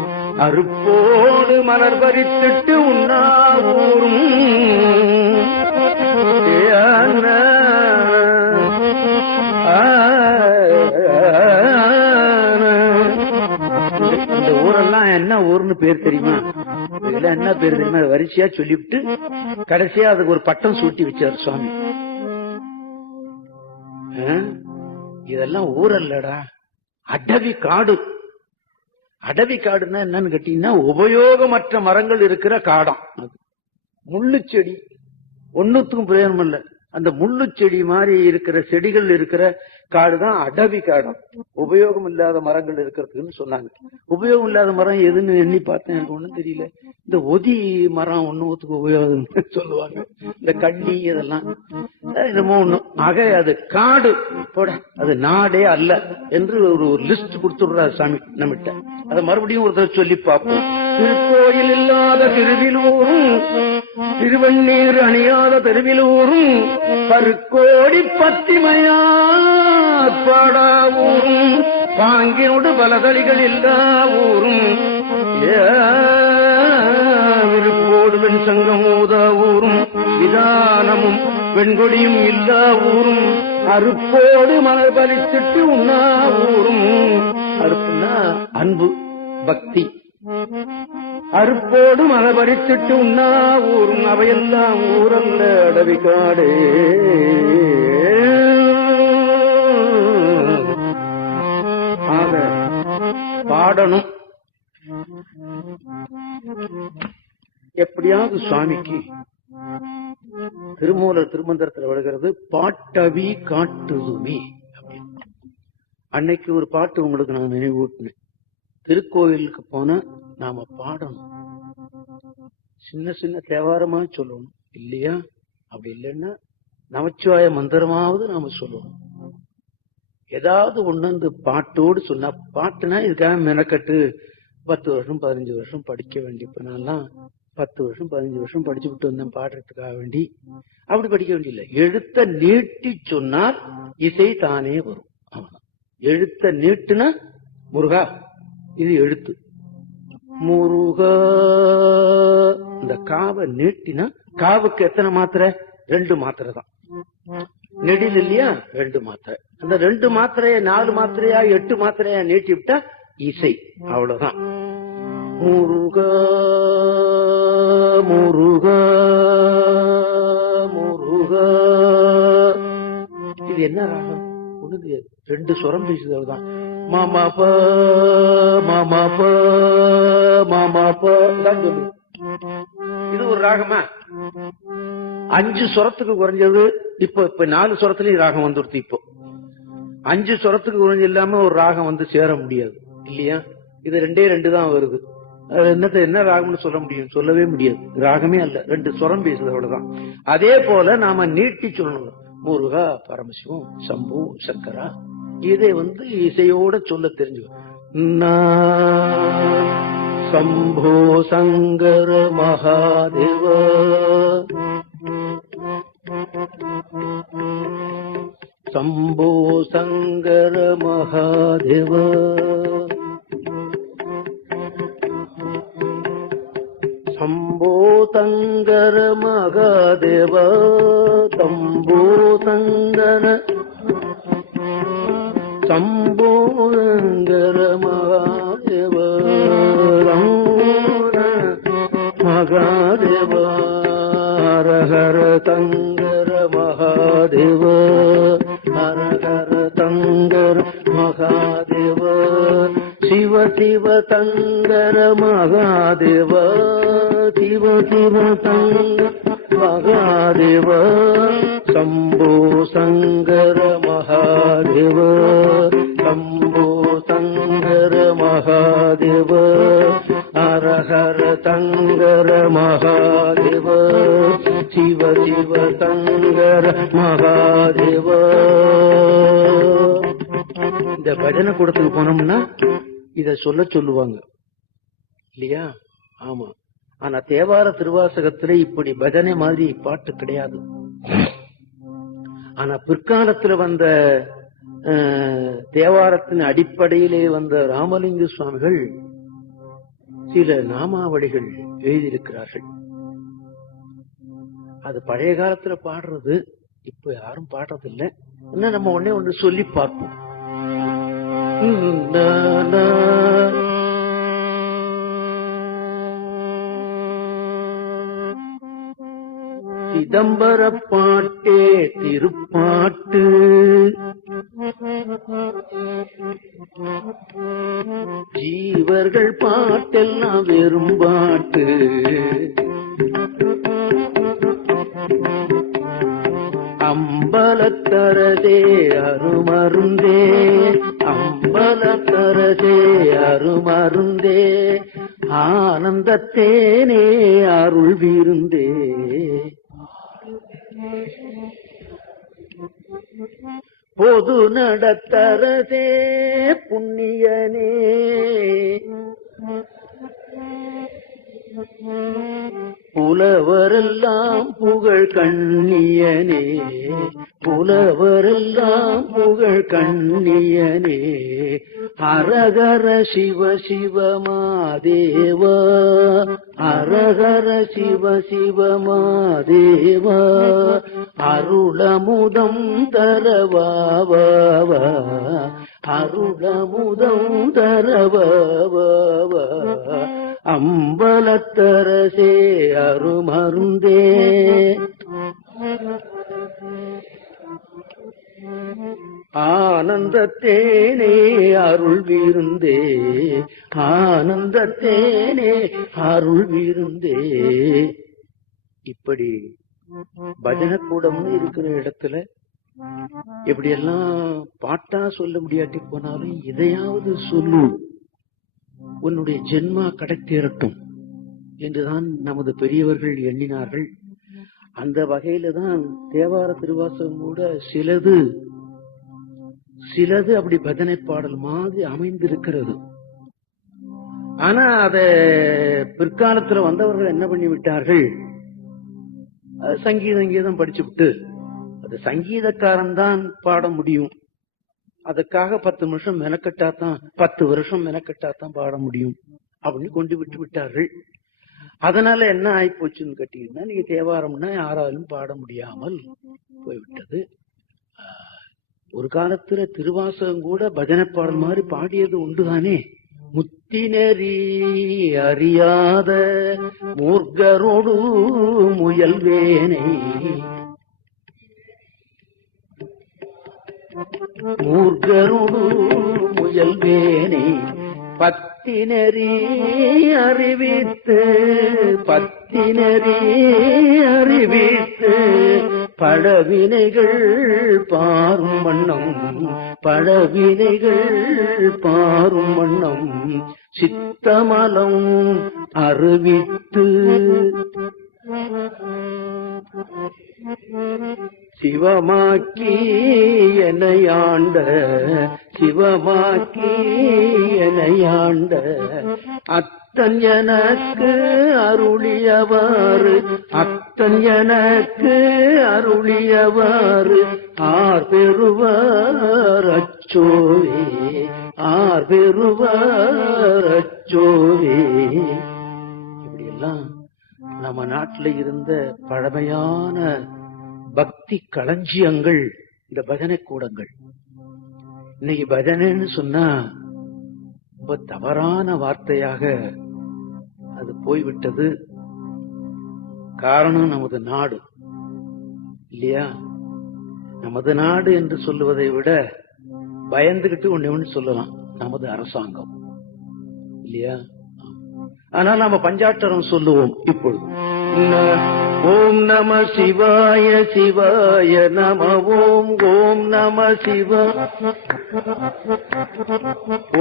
அருப்போடு மலர் பறித்திட்டு உண்ணாவூரும். இந்த ஊரெல்லாம் என்ன ஊர்னு பேர் தெரியுமா? இதெல்லாம் என்ன பேர் தெரியுமா? வரிசையா சொல்லிவிட்டு கடைசியா அதுக்கு ஒரு பட்டம் சூட்டி வச்சார் சுவாமி. இதெல்லாம் ஊரல்லடா, அடவி காடு. அடவி காடுன்னா என்னன்னு கேட்டீங்கன்னா உபயோகமற்ற மரங்கள் இருக்கிற காடம். முள்ளு செடி ஒன்னுத்துக்கும் பிரயோஜனம் இல்ல. அந்த முள்ளு செடி மாதிரி இருக்கிற செடிகள் இருக்கிற காடுதான் அடவி காடம். உபயோகம் இல்லாத மரங்கள் இருக்கிறதுன்னு சொன்னாங்க. உபயோகம் இல்லாத மரம் எதுன்னு எண்ணி பார்த்தேன், எனக்கு ஒண்ணும் தெரியல. இந்த ஒதி மரம் ஒண்ணுத்துக்கு உபயோகம் சொல்லுவாங்க. இந்த கண்ணி இதெல்லாம் என்னமோ ஒண்ணும். ஆக அது காடு போட, அது நாடே அல்ல என்று ஒரு லிஸ்ட் கொடுத்துடுறாரு சாமி நம்மகிட்ட. அதை மறுபடியும் ஒருத்தர் சொல்லி பார்ப்போம். திருக்கோயில் இல்லாத திருவிலூரும் திருவண்ணீர் அணியாத தெருவிலூரும் பருக்கோடி பத்திமையார் பாடாவூரும் பாங்கினோடு பலதளிகள் இல்லா ஊரும் விருப்போடு வெண் சங்கம் ஊதா ஊரும் விதானமும் வெண்கொடியும் இல்லா ஊரும் அருப்போடு மலர் பறித்திட்டு உண்ணா ஊரும். அருப்புன்னா அன்பு பக்தி. அருப்போடு மலர் பறித்திட்டு உண்ணா ஊரும் அவையெல்லாம் ஊரல்ல அடவி காடே. ஆக பாடணும். எப்படியாவது சுவாமிக்கு திருமூலர் திருமந்திரத்தில் வருகிறது பாட்டவி காட்டுதுமே. அன்னைக்கு ஒரு பாட்டு உங்களுக்கு நான் நினைவூட்டினேன். திருக்கோயிலுக்கு போனா நாம பாடணும். சின்ன சின்ன தேவாரமா சொல்லணும் இல்லையா? அப்படி இல்லைன்னா நமச்சிவாய மந்திரமாவது நாம சொல்லணும். ஏதாவது ஒண்ணு இந்த பாட்டோடு சொன்னா, பாட்டுனா இதுக்காக மெனக்கட்டு 10 வருஷம் 15 வருஷம் படிக்க வேண்டிய, இப்ப நான்லாம் 10 வருஷம் 15 வருஷம் படிச்சு விட்டு வந்தேன் பாடுறதுக்காக வேண்டி. அப்படி படிக்க வேண்டியதில்லை. எழுத்த நீட்டி சொன்னால் இசை தானே வரும். அவ்வளவுதான். எழுத்த நீட்டுனா முருகா இது எழுத்து, முருகா. இந்த காவை நீட்டினா, காவுக்கு எத்தனை மாத்திரை? 2 மாத்திரை தான். நெடில் இல்லையா, 2 மாத்திரை. அந்த 2 மாத்திரைய 4 மாத்திரையா 8 மாத்திரையா நீட்டி விட்டா இசை. அவ்வளவுதான். முருகா முருகா முருகா. இது என்ன ராகம்? ஒண்ணுது, 2 சுரம் பேசுதான். மாமா ப மாமா ப மாமா ப தான் சொல்லு. இது ஒரு ராகமா? 5 சுரத்துக்கு குறைஞ்சது. இப்ப 4 சுரத்துலயும் ராகம் வந்துடுது. இப்போ 5 சுரத்துக்கு குறைஞ்சு இல்லாம ஒரு ராகம் வந்து சேர முடியாது இல்லையா? இது 2 தான் வருது. என்ன ராகம்னு சொல்ல முடியும்? சொல்லவே முடியாது. ராகமே அல்ல, 2 சுரம் பேசுது, அவ்வளவுதான். அதே போல நாம நீட்டி சொல்லணும். முருகா பரமசிவம் சம்பு சங்கரா. இதை வந்து இசையோட சொல்ல தெரிஞ்சு. சம்போ சங்கர மகாதேவ, சம்போ சங்கர மகாதேவ, சம்போ சங்கர மகாதேவ, சம்போ சங்கர சம்போ சங்கர மகாதேவ மகாதேவ, ஹரஹர சங்கர மகாதேவ, ஹரஹர சங்கர மகாதேவ, சிவ சிவ சங்கர மகாதேவ, சிவ சிவ சங்கர மகாதேவ, சம்போ சங்கர மகாதேவ, சம்போ சங்கர மகாதேவ, ஹரஹர சங்கர மகாதேவ, சிவ சிவ சங்கர மகாதேவ. இந்த பஜனை கூடத்துக்கு போனோம்னா இத சொல்லுவாங்க இல்லையா? ஆமா. ஆனா தேவார திருவாசகத்துல இப்படி பஜனை மாதிரி பாட்டு கிடையாது. ஆனா பிற்காலத்துல வந்த தேவாரத்தின் அடிப்படையிலே வந்த ராமலிங்க சுவாமிகள் சில நாமாவளிகள் எழுதியிருக்கிறார்கள். அது பழைய காலத்துல பாடுறது, இப்ப யாரும் பாடுறது இல்லை. என்ன, நம்ம ஒண்ணு சொல்லி பார்ப்போம். சிதம்பர பாட்டே திருப்பாட்டு, ஜீவர்கள் பாட்டெல்லாம் வெறும் பாட்டு, அம்பலத்தரதே அருமருந்தே, அம்பலத்தரதே அருமருந்தே, ஆனந்தத்தேனே அருள் விருந்தே, பொது நடத்தரதே புண்ணியனே, புலவரெல்லாம் புகழ் கண்ணியனே, புலவரெல்லாம் புகழ் கண்ணியனே, அரகர சிவ சிவ மாதேவ, அரகர சிவ சிவ மாதேவ, அருளமுதம் தரவாவ, அருளமுதம் தரவாவ, அம்பலத்தரசே அருமருந்தே, ஆனந்தத்தேனே அருள் விருந்தே, ஆனந்தத்தேனே அருள் விருந்தே. இப்படி பஜனக்கூடம்னு இருக்கிற இடத்துல எப்படியெல்லாம் பாட்டா சொல்ல முடியாட்டி போனாலும் இதையாவது சொல்லு, உன்னுடைய ஜென்மா கடத்தேறட்டும் என்றுதான் நமது பெரியவர்கள் எண்ணினார்கள். அந்த வகையில தான் தேவார திருவாசகம் கூட சிலது அப்படி பஜனை பாடல் மாதிரி அமைந்திருக்கிறது. ஆனா அத பிற்காலத்துல வந்தவர்கள் என்ன பண்ணி விட்டார்கள், சங்கீதம் படிச்சு விட்டு அது சங்கீதக்காரன் தான் பாட முடியும், அதுக்காக 10 நிமிஷம் மெனக்கட்டாதான் 10 வருஷம் மெனக்கட்டாதான் பாட முடியும் அப்படின்னு கொண்டு விட்டு விட்டார்கள். அதனால என்ன ஆகி போச்சுன்னு கேட்டீங்கன்னா, நீங்க தேவாரம்னா யாராலும் பாட முடியாமல் போய்விட்டது. ஒரு காலத்துல திருவாசகம் கூட பஜனை பாடல் மாதிரி பாடியது உண்டுதானே. முத்தினரி அறியாத மூர்க்கரோடு முயல்வேனை, மூர்க்கரோடு முயல்வேனை பத்தினரி அறிவித்து, பத்தினரி அறிவித்து பழவினைகள் பாரும் வண்ணம், பழவினைகள் பாரும் வண்ணம் சித்தமலம் அறிவித்து சிவமாக்கி எனையாண்ட, சிவமாக்கி எனையாண்ட அத்தன் எனக்கு அருளியவாறு, அத்தன் எனக்கு அருளியவாறு ஆர் பெறுவார் அச்சோவே, ஆர் பெறுவார் அச்சோவே. இப்படியெல்லாம் நம்ம நாட்டுல இருந்த பழமையான பக்தி களஞ்சியங்கள் இந்த பஜனை கூடங்கள். இன்னைக்கு பஜனைன்னு சொன்னா ரொம்ப தவறான வார்த்தையாக அது போய்விட்டது. காரணம் நமது நாடு இல்லையா. நமது நாடு என்று சொல்லுவதை விட பயந்துகிட்டு ஒண்ணு சொல்லலாம், நமது அரசாங்கம் இல்லையா. ஆனால் நாம பஞ்சாட்சரம் சொல்லுவோம் இப்பொழுது. ஓம் நம சிவாய சிவாய நம ஓம், ஓம் நம சிவாய,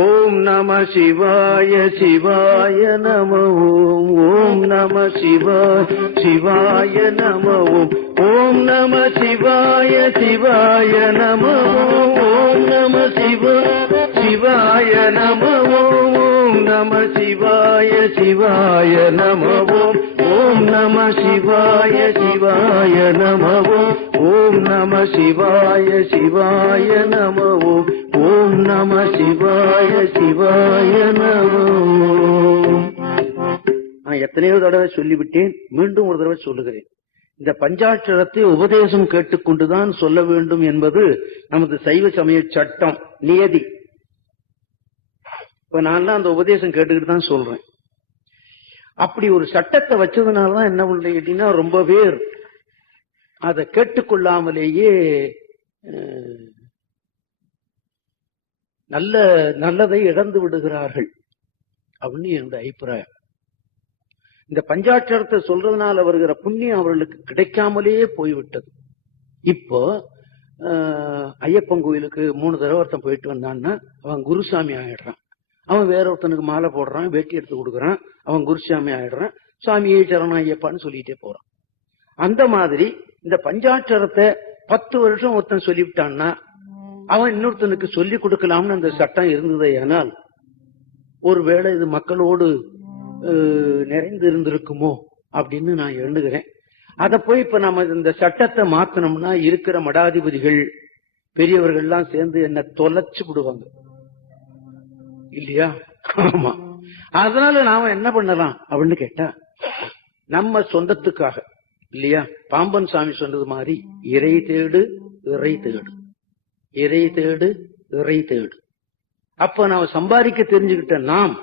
ஓம் நம சிவாய சிவாய நம ஓம், ஓம் நம சிவாய சிவாய நம ஓம், ஓம் நம சிவாய சிவாய நம ஓம், ஓம் நம சிவாய சிவாய நம ஓம், ஓம் நம சிவாய சிவாய நம ஓம், ஓம் நம சிவாய சிவாய நம ஓம், ஓம் நம சிவாய சிவாய நம ஓம், ஓம் நம சிவாய சிவாய நம ஓம். நான் எத்தனையோ தடவை சொல்லிவிட்டேன், மீண்டும் ஒரு தடவை சொல்லுகிறேன். இந்த பஞ்சாட்சரத்தை உபதேசம் கேட்டுக்கொண்டுதான் சொல்ல வேண்டும் என்பது நமது சைவ சமய சட்டம், நியதி. இப்ப நான் தான் அந்த உபதேசம் கேட்டுக்கிட்டு தான் சொல்றேன். அப்படி ஒரு சட்டத்தை வச்சதுனாலதான் என்ன பண்றீங்க கேட்டீங்கன்னா, ரொம்ப பேர் அதை கேட்டுக்கொள்ளாமலேயே நல்லதை இழந்து விடுகிறார்கள் அப்படின்னு என்னுடைய அபிப்பிராயம். இந்த பஞ்சாட்சரத்தை சொல்றதுனால வருகிற புண்ணியம் அவர்களுக்கு கிடைக்காமலேயே போய்விட்டது. இப்போ ஐயப்பன் கோயிலுக்கு 3 தடவை ஒருத்தன் போயிட்டு வந்தான்னா அவன் குருசாமி ஆயிடுறான். அவன் வேற ஒருத்தனுக்கு மாலை போடுறான், வேட்டி எடுத்து கொடுக்குறான், அவன் குருசாமி ஆயிடுறான். சாமியை சரணம் ஐயப்பான்னு சொல்லிட்டே போறான். அந்த மாதிரி இந்த பஞ்சாட்சரத்தை 10 வருஷம் ஒருத்தன் சொல்லிவிட்டான்னா அவன் இன்னொருத்தனுக்கு சொல்லி கொடுக்கலாம்னு அந்த சட்டம் இருந்ததே. ஆனால் ஒருவேளை இது மக்களோடு நிறைந்து இருந்திருக்குமோ அப்படின்னு நான் எண்ணுகிறேன். அத போய் இப்ப நம்ம இந்த சட்டத்தை மாத்தணும்னா இருக்கிற மடாதிபதிகள் பெரியவர்கள்லாம் சேர்ந்து என்ன தொலைச்சு விடுவாங்க இல்லையா. ஆமா, அதனால நாம என்ன பண்ணலாம் அப்படின்னு கேட்டா, நம்ம சொந்தத்துக்காக இல்லையா, பாம்பன் சாமி சொன்னது மாதிரி இறை தேடு இறை தேடு, இறை தேடு இறை தேடு. அப்ப நாம சம்பாதிக்க தெரிஞ்சுக்கிட்ட நாம்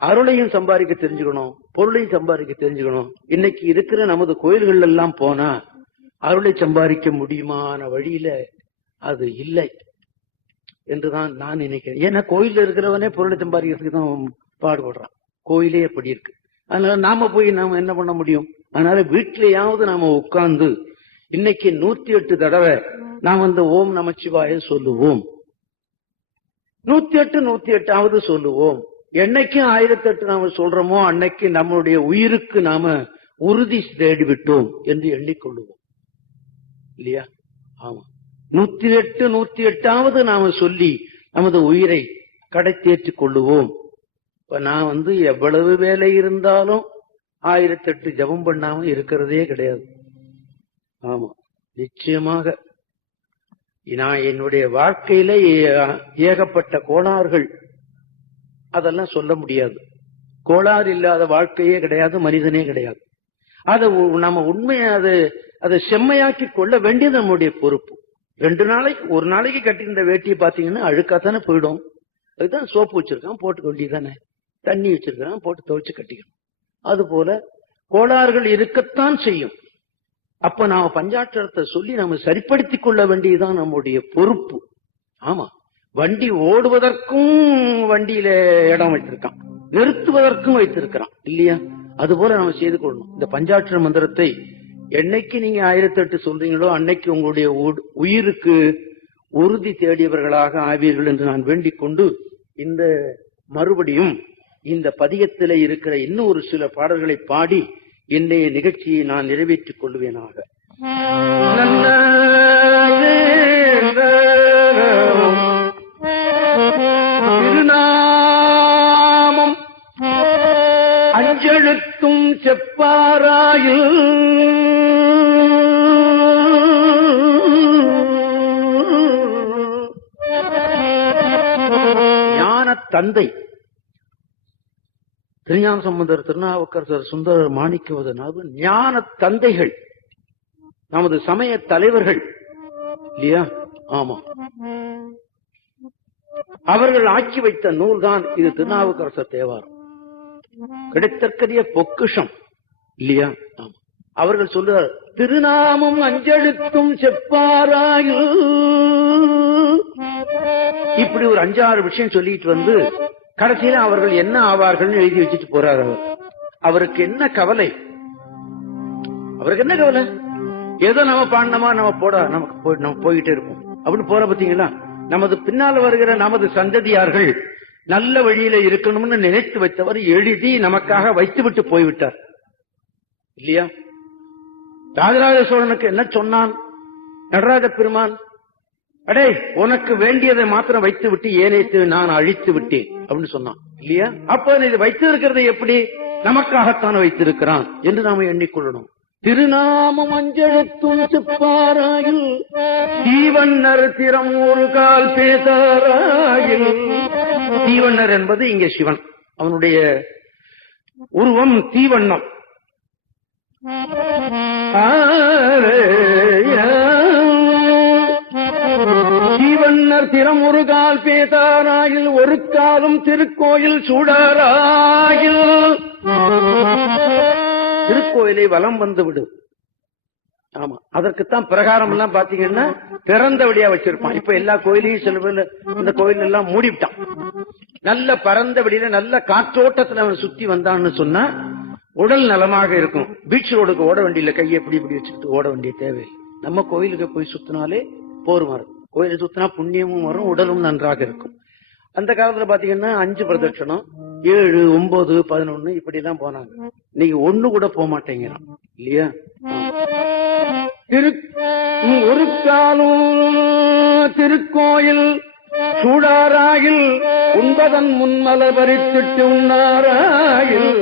அருளையும் சம்பாதிக்க தெரிஞ்சுக்கணும், பொருளையும் சம்பாதிக்க தெரிஞ்சுக்கணும். இன்னைக்கு இருக்கிற நமது கோயில்கள் எல்லாம் போனா அருளை சம்பாதிக்க முடியுமான வழியில அது இல்லை என்றுதான் நான் நினைக்கிறேன். ஏன்னா கோயில்ல இருக்கிறவனே பொருளை சம்பாதிக்கிறதுக்கு தான் பாடுபடுறான், கோயிலே அப்படி இருக்கு. அதனால நாம போய் நாம என்ன பண்ண முடியும்? அதனால வீட்டிலேயாவது நாம உட்கார்ந்து இன்னைக்கு 108 தடவை நாம் அந்த ஓம் நமச்சிவாய சொல்லுவோம். 108 சொல்லுவோம். என்னைக்கும் 1008 நாம சொல்றோமோ அன்னைக்கு நம்மளுடைய உயிருக்கு நாம உறுதி தேடிவிட்டோம் என்று எண்ணிக்கொள்ளுவோம் இல்லையா. ஆமா, 108 நாம சொல்லி நமது உயிரை கடை தேற்றிக் கொள்ளுவோம். இப்ப நான் எவ்வளவு வேலை இருந்தாலும் 1008 ஜபம் பண்ணாம இருக்கிறதே கிடையாது. ஆமா, நிச்சயமாக நான் என்னுடைய வாழ்க்கையில ஏகப்பட்ட கோளாறுகள், அதெல்லாம் சொல்ல முடியாது. கோளாறு இல்லாத வாழ்க்கையே கிடையாது, மனிதனே கிடையாது. அதை நம்ம உண்மையை அதை செம்மையாக்கி கொள்ள வேண்டியது நம்முடைய பொறுப்பு. ஒரு நாளைக்கு கட்டியிருந்த வேட்டியை பாத்தீங்கன்னா அழுக்காத்தானே போயிடும். அதுதான் சோப்பு வச்சிருக்கான், போட்டுக்க வேண்டியதானே. தண்ணி வச்சிருக்கான், போட்டு துவைச்சு கட்டிக்கணும். அது போல கோளாறுகள் இருக்கத்தான் செய்யும். அப்ப நாம பஞ்சாட்சரத்தை சொல்லி நம்ம சரிப்படுத்திக் கொள்ள வேண்டியதுதான் நம்முடைய பொறுப்பு. ஆமா, வண்டி ஓடுவதற்கும் வண்டியில இடம் வைத்திருக்கான், நிறுத்துவதற்கும் வைத்திருக்கிறான் இல்லையா? அது போல நம்ம செய்து கொள்ளணும். இந்த பஞ்சாட்சர மந்திரத்தை என்னைக்கு நீங்க 1008 சொல்றீங்களோ அன்னைக்கு உங்களுடைய உயிருக்கு உறுதி தேடியவர்களாக ஆவீர்கள் என்று நான் வேண்டிக் கொண்டு, இந்த மறுபடியும் இந்த பதியத்திலே இருக்கிற இன்னும் ஒரு சில பாடல்களை பாடி இன்றைய நிகழ்ச்சியை நான் நிறைவேற்றிக் கொள்வேனாக. திருநாமம் அஞ்செழுத்தும் செப்பாராயில் ஞான தந்தை திருஞான சம்பந்தர், திருநாவுக்கரசர், சுந்தரர், மாணிக்கவாசகர் ஞான தந்தைகள், நமது சமய தலைவர்கள் இல்லையா? ஆமா, அவர்கள் ஆக்கி வைத்த நூல் தான் இது திருநாவுக்கரசர் தேவாரம். கிடைத்தற்கரிய பொக்கிஷம் இல்லையா? ஆமா, அவர்கள் சொல்லுவார், திருநாமம் அஞ்செழுத்தும் செப்பாராயில். இப்படி ஒரு 5-6 விஷயம் சொல்லிட்டு கடைசியில அவர்கள் என்ன ஆவார்கள் எழுதி வச்சுட்டு போறார். அவருக்கு என்ன கவலை? ஏதோ நம்ம பாண்டமா நம்ம போயிட்டே இருப்போம் அப்படின்னு போற. பாத்தீங்களா, நமது பின்னால் வருகிற நமது சந்ததியார்கள் நல்ல வழியில இருக்கணும்னு நினைத்து வைத்தவர் எழுதி நமக்காக வைத்துவிட்டு போய்விட்டார் இல்லையா? ராஜராஜ சோழனுக்கு என்ன சொன்னான் நடராஜ பெருமான்? அடே, உனக்கு வேண்டியதை மாத்திரம் வைத்து விட்டு ஏனைத்து நான் அழித்து விட்டேன் அப்படின்னு சொன்னான் இல்லையா? அப்ப இது வைத்திருக்கிறது எப்படி? நமக்காகத்தான் வைத்திருக்கிறான் என்று நாம எண்ணிக்கொள்ளணும். திருநாமம் அஞ்செழுத்தும் செப்பாராயில் தீவண்ணர் திறம் ஒரு கால் பேசாராயில். தீவண்ணர் என்பது இங்கே சிவன், அவனுடைய உருவம் தீவண்ணம். தீவண்ணர் திறம் ஒரு கால் பேசாராயில் ஒரு காலும் திருக்கோயில் சூடாராயில். திருக்கோயிலை வலம் வந்து விடு. ஆமா, அதற்குத்தான் பிரகாரம் எல்லாம் பாத்தீங்கன்னா திறந்தபடியா வச்சிருப்பான். இப்ப எல்லா கோயிலையும் சில பேர் இந்த கோயில் எல்லாம் மூடிவிட்டான். நல்ல பறந்தபடியில நல்ல காற்றோட்டத்துல அவன் சுத்தி வந்தான்னு சொன்னா உடல் நலமாக இருக்கும். பீச் ரோடுக்கு ஓட வேண்டிய கையை எப்படி இப்படி வச்சுக்கிட்டு ஓட வேண்டிய தேவையில்லை. நம்ம கோயிலுக்கு போய் சுத்தினாலே போரும் வரும். கோயிலை சுத்தினா புண்ணியமும் வரும், உடலும் நன்றாக இருக்கும். அந்த காலத்துல பாத்தீங்கன்னா 5 பிரதட்சணம், 7, 9, 11 இப்படி எல்லாம் போனாங்க. இன்னைக்கு 1 கூட போக மாட்டேங்கிறான் இல்லையா? ஒரு காலும் திருக்கோயில் சூடாராயில் உண்பதன் முன்மல பறித்துட்டு உண்ணாராயில்.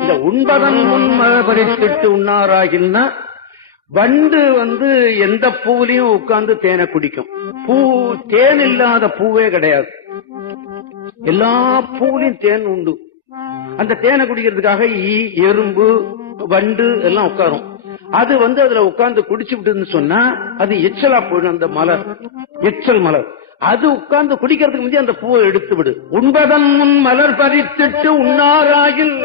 இந்த உண்பதன் முன்மல பறித்துட்டு உண்ணாராயில்னா வண்டு எந்த பூவிலையும் உட்கார்ந்து தேனை குடிக்கும். தேன் இல்லாத பூவே கிடையாது. எல்லா பூவிலையும் தேன் உண்டு. அந்த தேனை குடிக்கிறதுக்காக எறும்பு, வண்டு எல்லாம் உட்காரும். அது அதுல உட்கார்ந்து குடிச்சு விட்டுன்னு சொன்னா அது எச்சலா போயிடும். அந்த மலர், எச்சல் மலர், அது உட்கார்ந்து குடிக்கிறதுக்கு முந்தைய அந்த பூவை எடுத்து விடு. உண்பதன் முன் மலர் பறித்துட்டு உண்ணாராயில்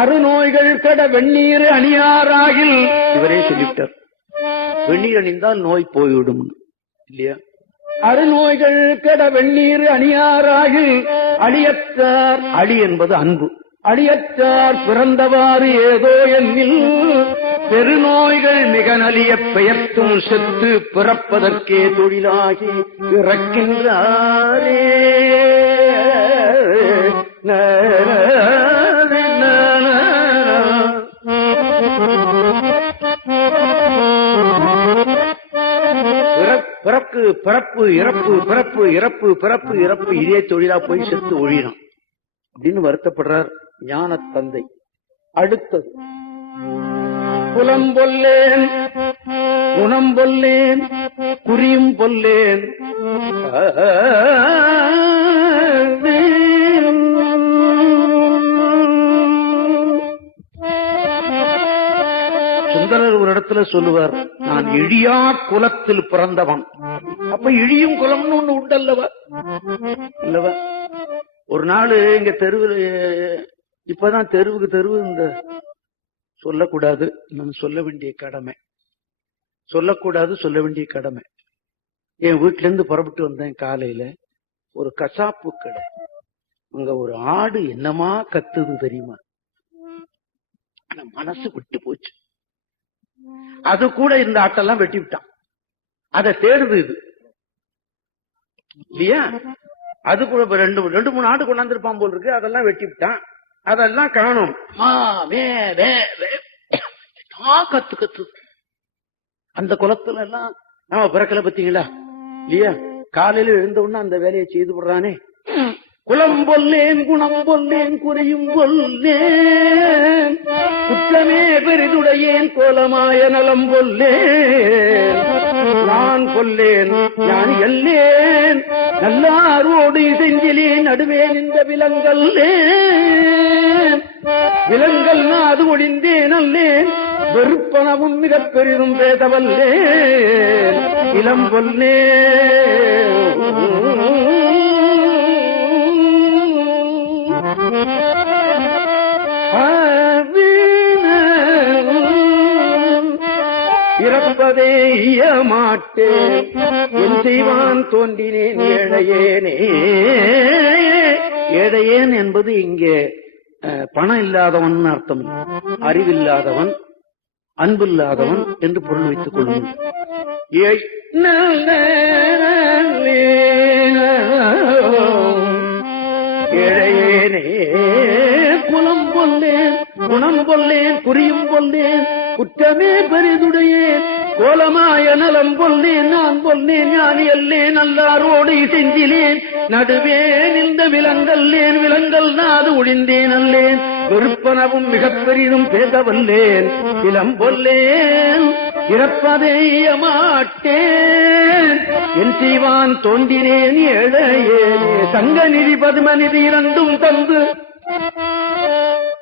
அருநோய்கள் கட வெந்நீர் அணியாராயில். இவரே சொல்லிவிட்டார், வெந்நீர் அணிந்தால் நோய் போய்விடும் இல்லையா? அருநோய்கள் கட வெந்நீர் அணியாராயில் அழியற்றார். அழி என்பது அன்பு. அழியற்றார் பிறந்தவாறு ஏதோ என்னில் பெருநோய்கள் மிக நலிய பெயர்த்தும் செத்து பிறப்பதற்கே தொழிலாகி இறக்கின்றாரே. பிறப்பு பிறப்பு இறப்பு பிறப்பு இறப்பு பிறப்பு இறப்பு இதே தொழிலா போய் செத்து ஒழியணும் அப்படின்னு வருத்தப்படுறார் ஞான தந்தை. அடுத்தது குலம் பொல்லேன் குணம் பொல்லேன் குறியும் பொல்லேன் சுந்தரர் ஒரு இடத்துல சொல்லுவார், நான் இழியா குலத்தில் பிறந்தவன். அப்ப இழியும் குலம்னு ஒண்ணு உண்டல்லவா இல்லவா? ஒரு நாள் இங்க தெருவில், இப்பதான் தெருவுக்கு தெருவு இந்த சொல்லக்கூடாது, நம்ம சொல்ல வேண்டிய கடமை, சொல்லக்கூடாது சொல்ல வேண்டிய கடமை. என் வீட்டுல இருந்து புறப்பட்டு வந்தேன் காலையில, ஒரு கசாப்பு கடை, அங்க ஒரு ஆடு என்னமா கத்துது தெரியுமா? மனசு விட்டு போச்சு. அது கூட இந்த ஆட்டெல்லாம் வெட்டி விட்டான். அதை தேடுது இது இல்லையா? அது கூட ரெண்டு மூணு ஆடு கொண்டாந்துருப்பான் போல் இருக்கு, அதெல்லாம் வெட்டி விட்டான். அதெல்லாம் காணும். கத்து கத்து அந்த குளத்துல எல்லாம் நாம பிறக்கல பத்தீங்களா இல்லையா? காலையில எழுந்த உடனே அந்த வேலையை செய்து விடுறானே. குலம் பொல்லேன் குணம் பொல்லேன் குறையும் பொல்லேன் குற்றமே பெரிதுடையேன் கோலமாய நலம் பொல்லேன் நான் கொல்லேன் ஞானி அல்லேன் நல்லாரோடு செஞ்சிலேன் நடுவேன் இந்த விலங்கல் விலங்கல் நாது ஒழிந்தேன் அல்லேன் வெறுப்பனவும் மிகப் பெரிதும் பேதவல்லேன் இளம் பொல்லேன் இறப்பதே மாட்டேன் என் செய்வான் தோன்றினேன் ஏழையேனே. ஏழையேன் என்பது இங்கே பணம் இல்லாதவன் அர்த்தம், அறிவில்லாதவன், அன்பில்லாதவன் என்று பொருள் வைத்துக் கொள்ளும். ஏழையேனே குலம் பொல்லேன் குணம் பொல்லேன் குறியும் பொல்லேன் குற்றமே பெரிதுடையேன் கோலமாய நலம் பொல்லேன் நான் பொல்லேன் ஞானி அல்லேன் நல்லாரோடு செஞ்சிலேன் நடுவேன் இந்த விலங்கல்லேன் விலங்கல் நாது ஒழிந்தேன் அல்லேன் வெறுப்பனவும் மிகப் பெரிதும் பேசவல்லேன் இளம் பொல்லேன் இறப்பதைய மாட்டேன் என் செய்வான் தோன்றினேன் ஏழையே. சங்க நிதி பதும நிதி இரண்டும் தந்து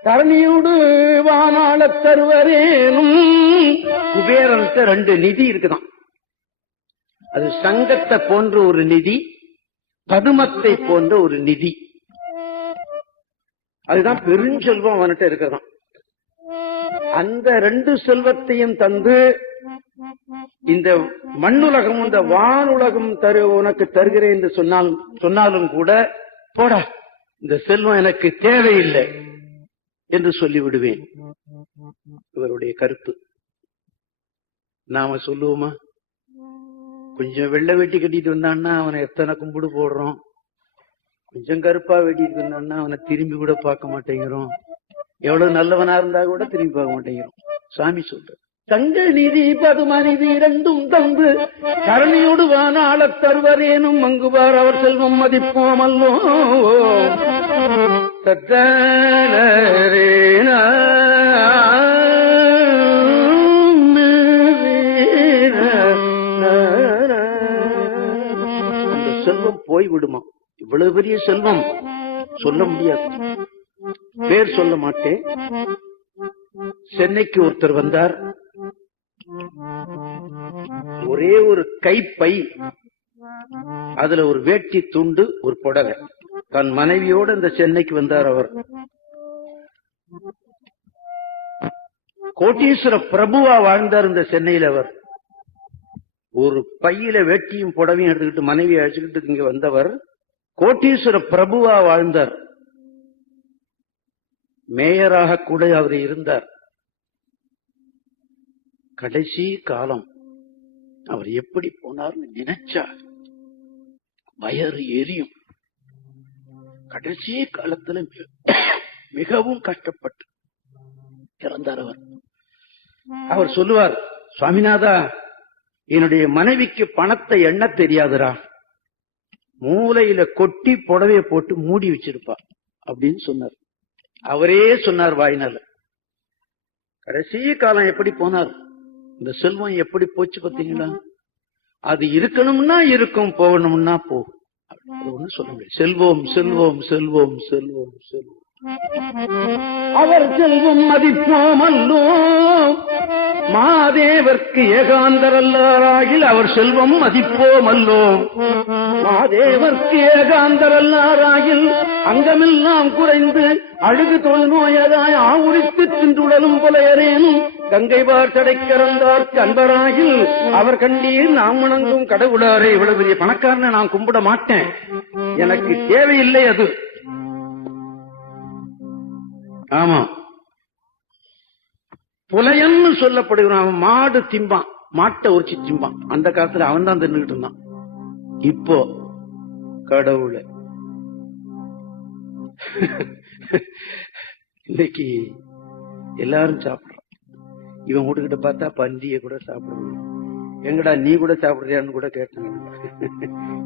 தரணியோடு வானாளத் தருவரேனும். குபேரன்ட்ட 2 நிதி இருக்குதான். அது சங்கத்தை போன்ற ஒரு நிதி, பதுமத்தை போன்ற ஒரு நிதி. அதுதான் பெருஞ்செல்வம் அவன்கிட்ட இருக்கிறதான். அந்த 2 செல்வத்தையும் தந்து இந்த மண்ணுலகம் இந்த வானுலகம் உனக்கு தருகிறேன் என்று சொன்னாலும் கூட போடா இந்த செல்வம் எனக்கு தேவையில்லை என்று சொல்லிவிடுவேன். இவருடைய கருத்து. நாம சொல்லுவோமா? கொஞ்சம் வெள்ளை வெட்டி கட்டிட்டு வந்தான்னா அவனை எத்தனை கும்பிடு போடுறோம், கொஞ்சம் கருப்பா வெட்டிட்டு வந்தான்னா அவனை திரும்பி கூட பார்க்க மாட்டேங்கிறோம், எவ்வளவு நல்லவனா இருந்தா கூட திரும்பி பார்க்க மாட்டேங்கிறோம். சாமி சொல்ற தங்க நிதி பதும நிதி இரண்டும் தந்து கரணியோடு வானாளத் தருவரேனும் அங்குவார் அவர் செல்வம் மதிப்போமல்லோ. அந்த செல்வம் போய்விடுமா? இவ்வளவு பெரிய செல்வம் சொல்ல முடியாது, பேர் சொல்ல மாட்டேன். சென்னைக்கு ஒருத்தர் வந்தார், ஒரே ஒரு கைப்பை, அதுல ஒரு வேட்டி துண்டு ஒரு புடவை, தன் மனைவியோடு இந்த சென்னைக்கு வந்தார். அவர் கோட்டீஸ்வர பிரபுவா வாழ்ந்தார் இந்த சென்னையில். அவர் ஒரு பையில வேட்டியும் புடவையும் எடுத்துக்கிட்டு மனைவியை அழைச்சுக்கிட்டு இங்க வந்தவர் கோட்டீஸ்வர பிரபுவா வாழ்ந்தார். மேயராக கூட அவர் இருந்தார். கடைசி காலம் அவர் எப்படி போனார்னு நினைச்சா வயறு எரியும். கடைசி காலத்துல மிகவும் கஷ்டப்பட்டு இறந்தார். அவர் சொல்லுவார், சுவாமிநாதா என்னுடைய மனைவிக்கு பணத்தை எண்ண தெரியாதுரா, மூலையில கொட்டி புடவைய போட்டு மூடி வச்சிருப்பா அப்படின்னு சொன்னார். அவரே சொன்னார் வாயினால. கடைசி காலம் எப்படி போனார், இந்த செல்வம் எப்படி போச்சு பார்த்தீங்களா? அது இருக்கணும்னா இருக்கும், போகணும்னா போகும். ஒண்ணு சொல்ல முடியாது. செல்வம் செல்வம் செல்வம் செல்வம் செல்வம். அவர் செல்வம் மதிப்போமல்லோ மாதேவர்க்கு ஏகாந்தரல்லாராகில், அவர் செல்வம் மதிப்போமல்லோ மாதேவர்க்கு ஏகாந்தரல்லாராகில், அங்கமெல்லாம் குறைந்து அழுகு தொழுநோயதாய் ஆவுரித்து தின்றுடலும் புலையரேனும் கங்கை வார் தடைக்கறந்தார்க்கு அன்பராகில், அவர் கண்டீர் நாம் வணங்கும் கடவுளாரே. இவ்வளவு பெரிய பணக்காரனை நான் கும்பிட மாட்டேன், எனக்கு தேவையில்லை அது. ஆமா, புலையன்னு சொல்லப்படுகிறான். அவன் மாடு திம்பான், மாட்டை உரிச்சு திம்பான். அந்த காலத்துல அவன் தான் தின்னுட்டு இருந்தான். இப்போ கடவுளை இன்னைக்கு எல்லாரும் சாப்பிடுறான். இவன் வீட்டுக்கிட்ட பார்த்தா பந்திய கூட சாப்பிடுவான். எங்கடா நீ கூட சாப்பிடுறியான்னு கூட கேட்டாங்க.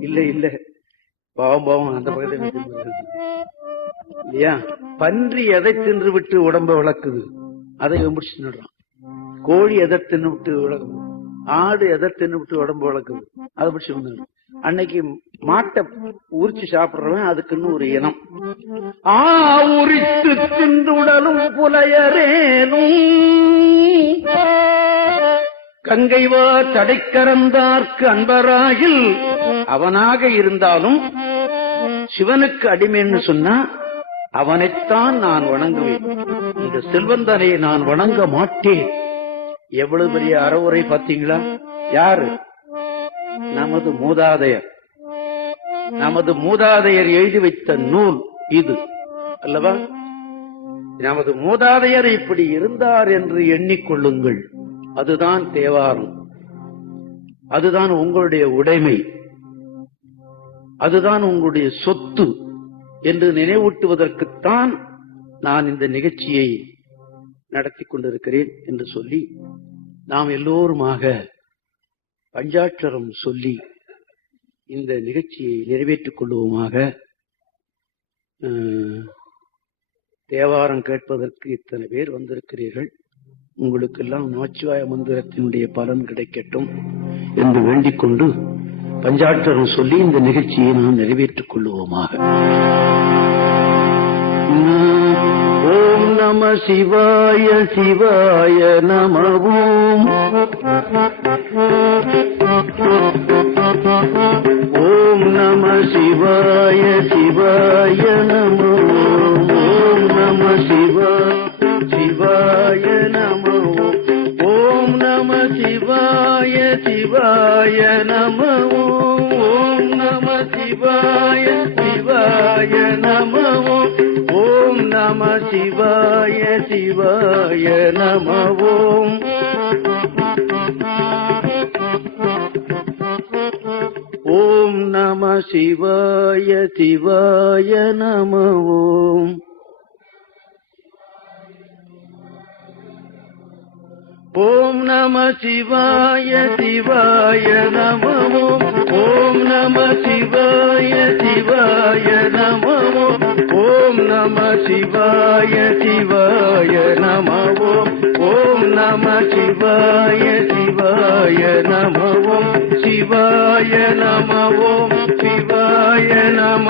இல்ல இல்ல, பாவம் பாவம் அந்த பக்கத்துல இல்லையா. பன்றி எதை தின்று விட்டு உடம்ப வளர்க்குது, அதை முடிச்சு தின்னுறான். கோழி எதை தின்னு விட்டு வளர்க்குது, ஆடு எதை தின்னு விட்டு உடம்பு வளர்க்குது, அதை பிடிச்சி வந்து. அன்னைக்கு மாட்டை உரிச்சு சாப்பிடுறவன் அதுக்குன்னு ஒரு இனம். உரித்து தின்றுடலும் புலையரேனும் கங்கைவா தடைக்கறந்தார்க்கு அன்பராகில், அவனாக இருந்தாலும் சிவனுக்கு அடிமைன்னு சொன்னா அவனைத்தான் நான் வணங்குவேன், இந்த செல்வந்தனை நான் வணங்க மாட்டேன். எவ்வளவு பெரிய அறவுரை பார்த்தீங்களா? யாரு? நமது மூதாதையர். நமது மூதாதையர் எழுதி வைத்த நூல் இது அல்லவா? நமது மூதாதையர் இப்படி இருந்தார் என்று எண்ணிக்கொள்ளுங்கள். அதுதான் தேவாரம், அதுதான் உங்களுடைய உடைமை, அதுதான் உங்களுடைய சொத்து என்று நினைவூட்டுவதற்குத்தான் நான் இந்த நிகழ்ச்சியை நடத்தி கொண்டிருக்கிறேன் என்று சொல்லி, நாம் எல்லோருமாக பஞ்சாட்சரம் சொல்லி இந்த நிகழ்ச்சியை நிறைவேற்றிக் கொள்வோமாக. தேவாரம் கேட்பதற்கு இத்தனை பேர் வந்திருக்கிறீர்கள். உங்களுக்கெல்லாம் நமச்சிவாய மந்திரத்தினுடைய பலன் கிடைக்கட்டும் என்று வேண்டிக் கொண்டு பஞ்சாட்சரம் சொல்லி இந்த நிகழ்ச்சியை நாம் நிறைவேற்றிக் கொள்வோமாக. ஓம் நம சிவாய சிவாய நம. ஓம் நம சிவாய சிவாய நம. ஓம் நம சிவாய சிவாய நம. ஓம் நம சிவாய சிவாய நம. ஓம் நம சிவாய சிவாய நம. ஓம் நம சிவாய சிவாய நம. ஓம் நம சிவாய சிவாய நம. ஓம் நம சிவாய சிவாய நம. ஓம் நம சிவாய சிவாய நம. ஓம் நம சிவாய சிவாய நம. ஓம் நம சிவாய சிவாய நம. சிவாய நம. சிவாய நம.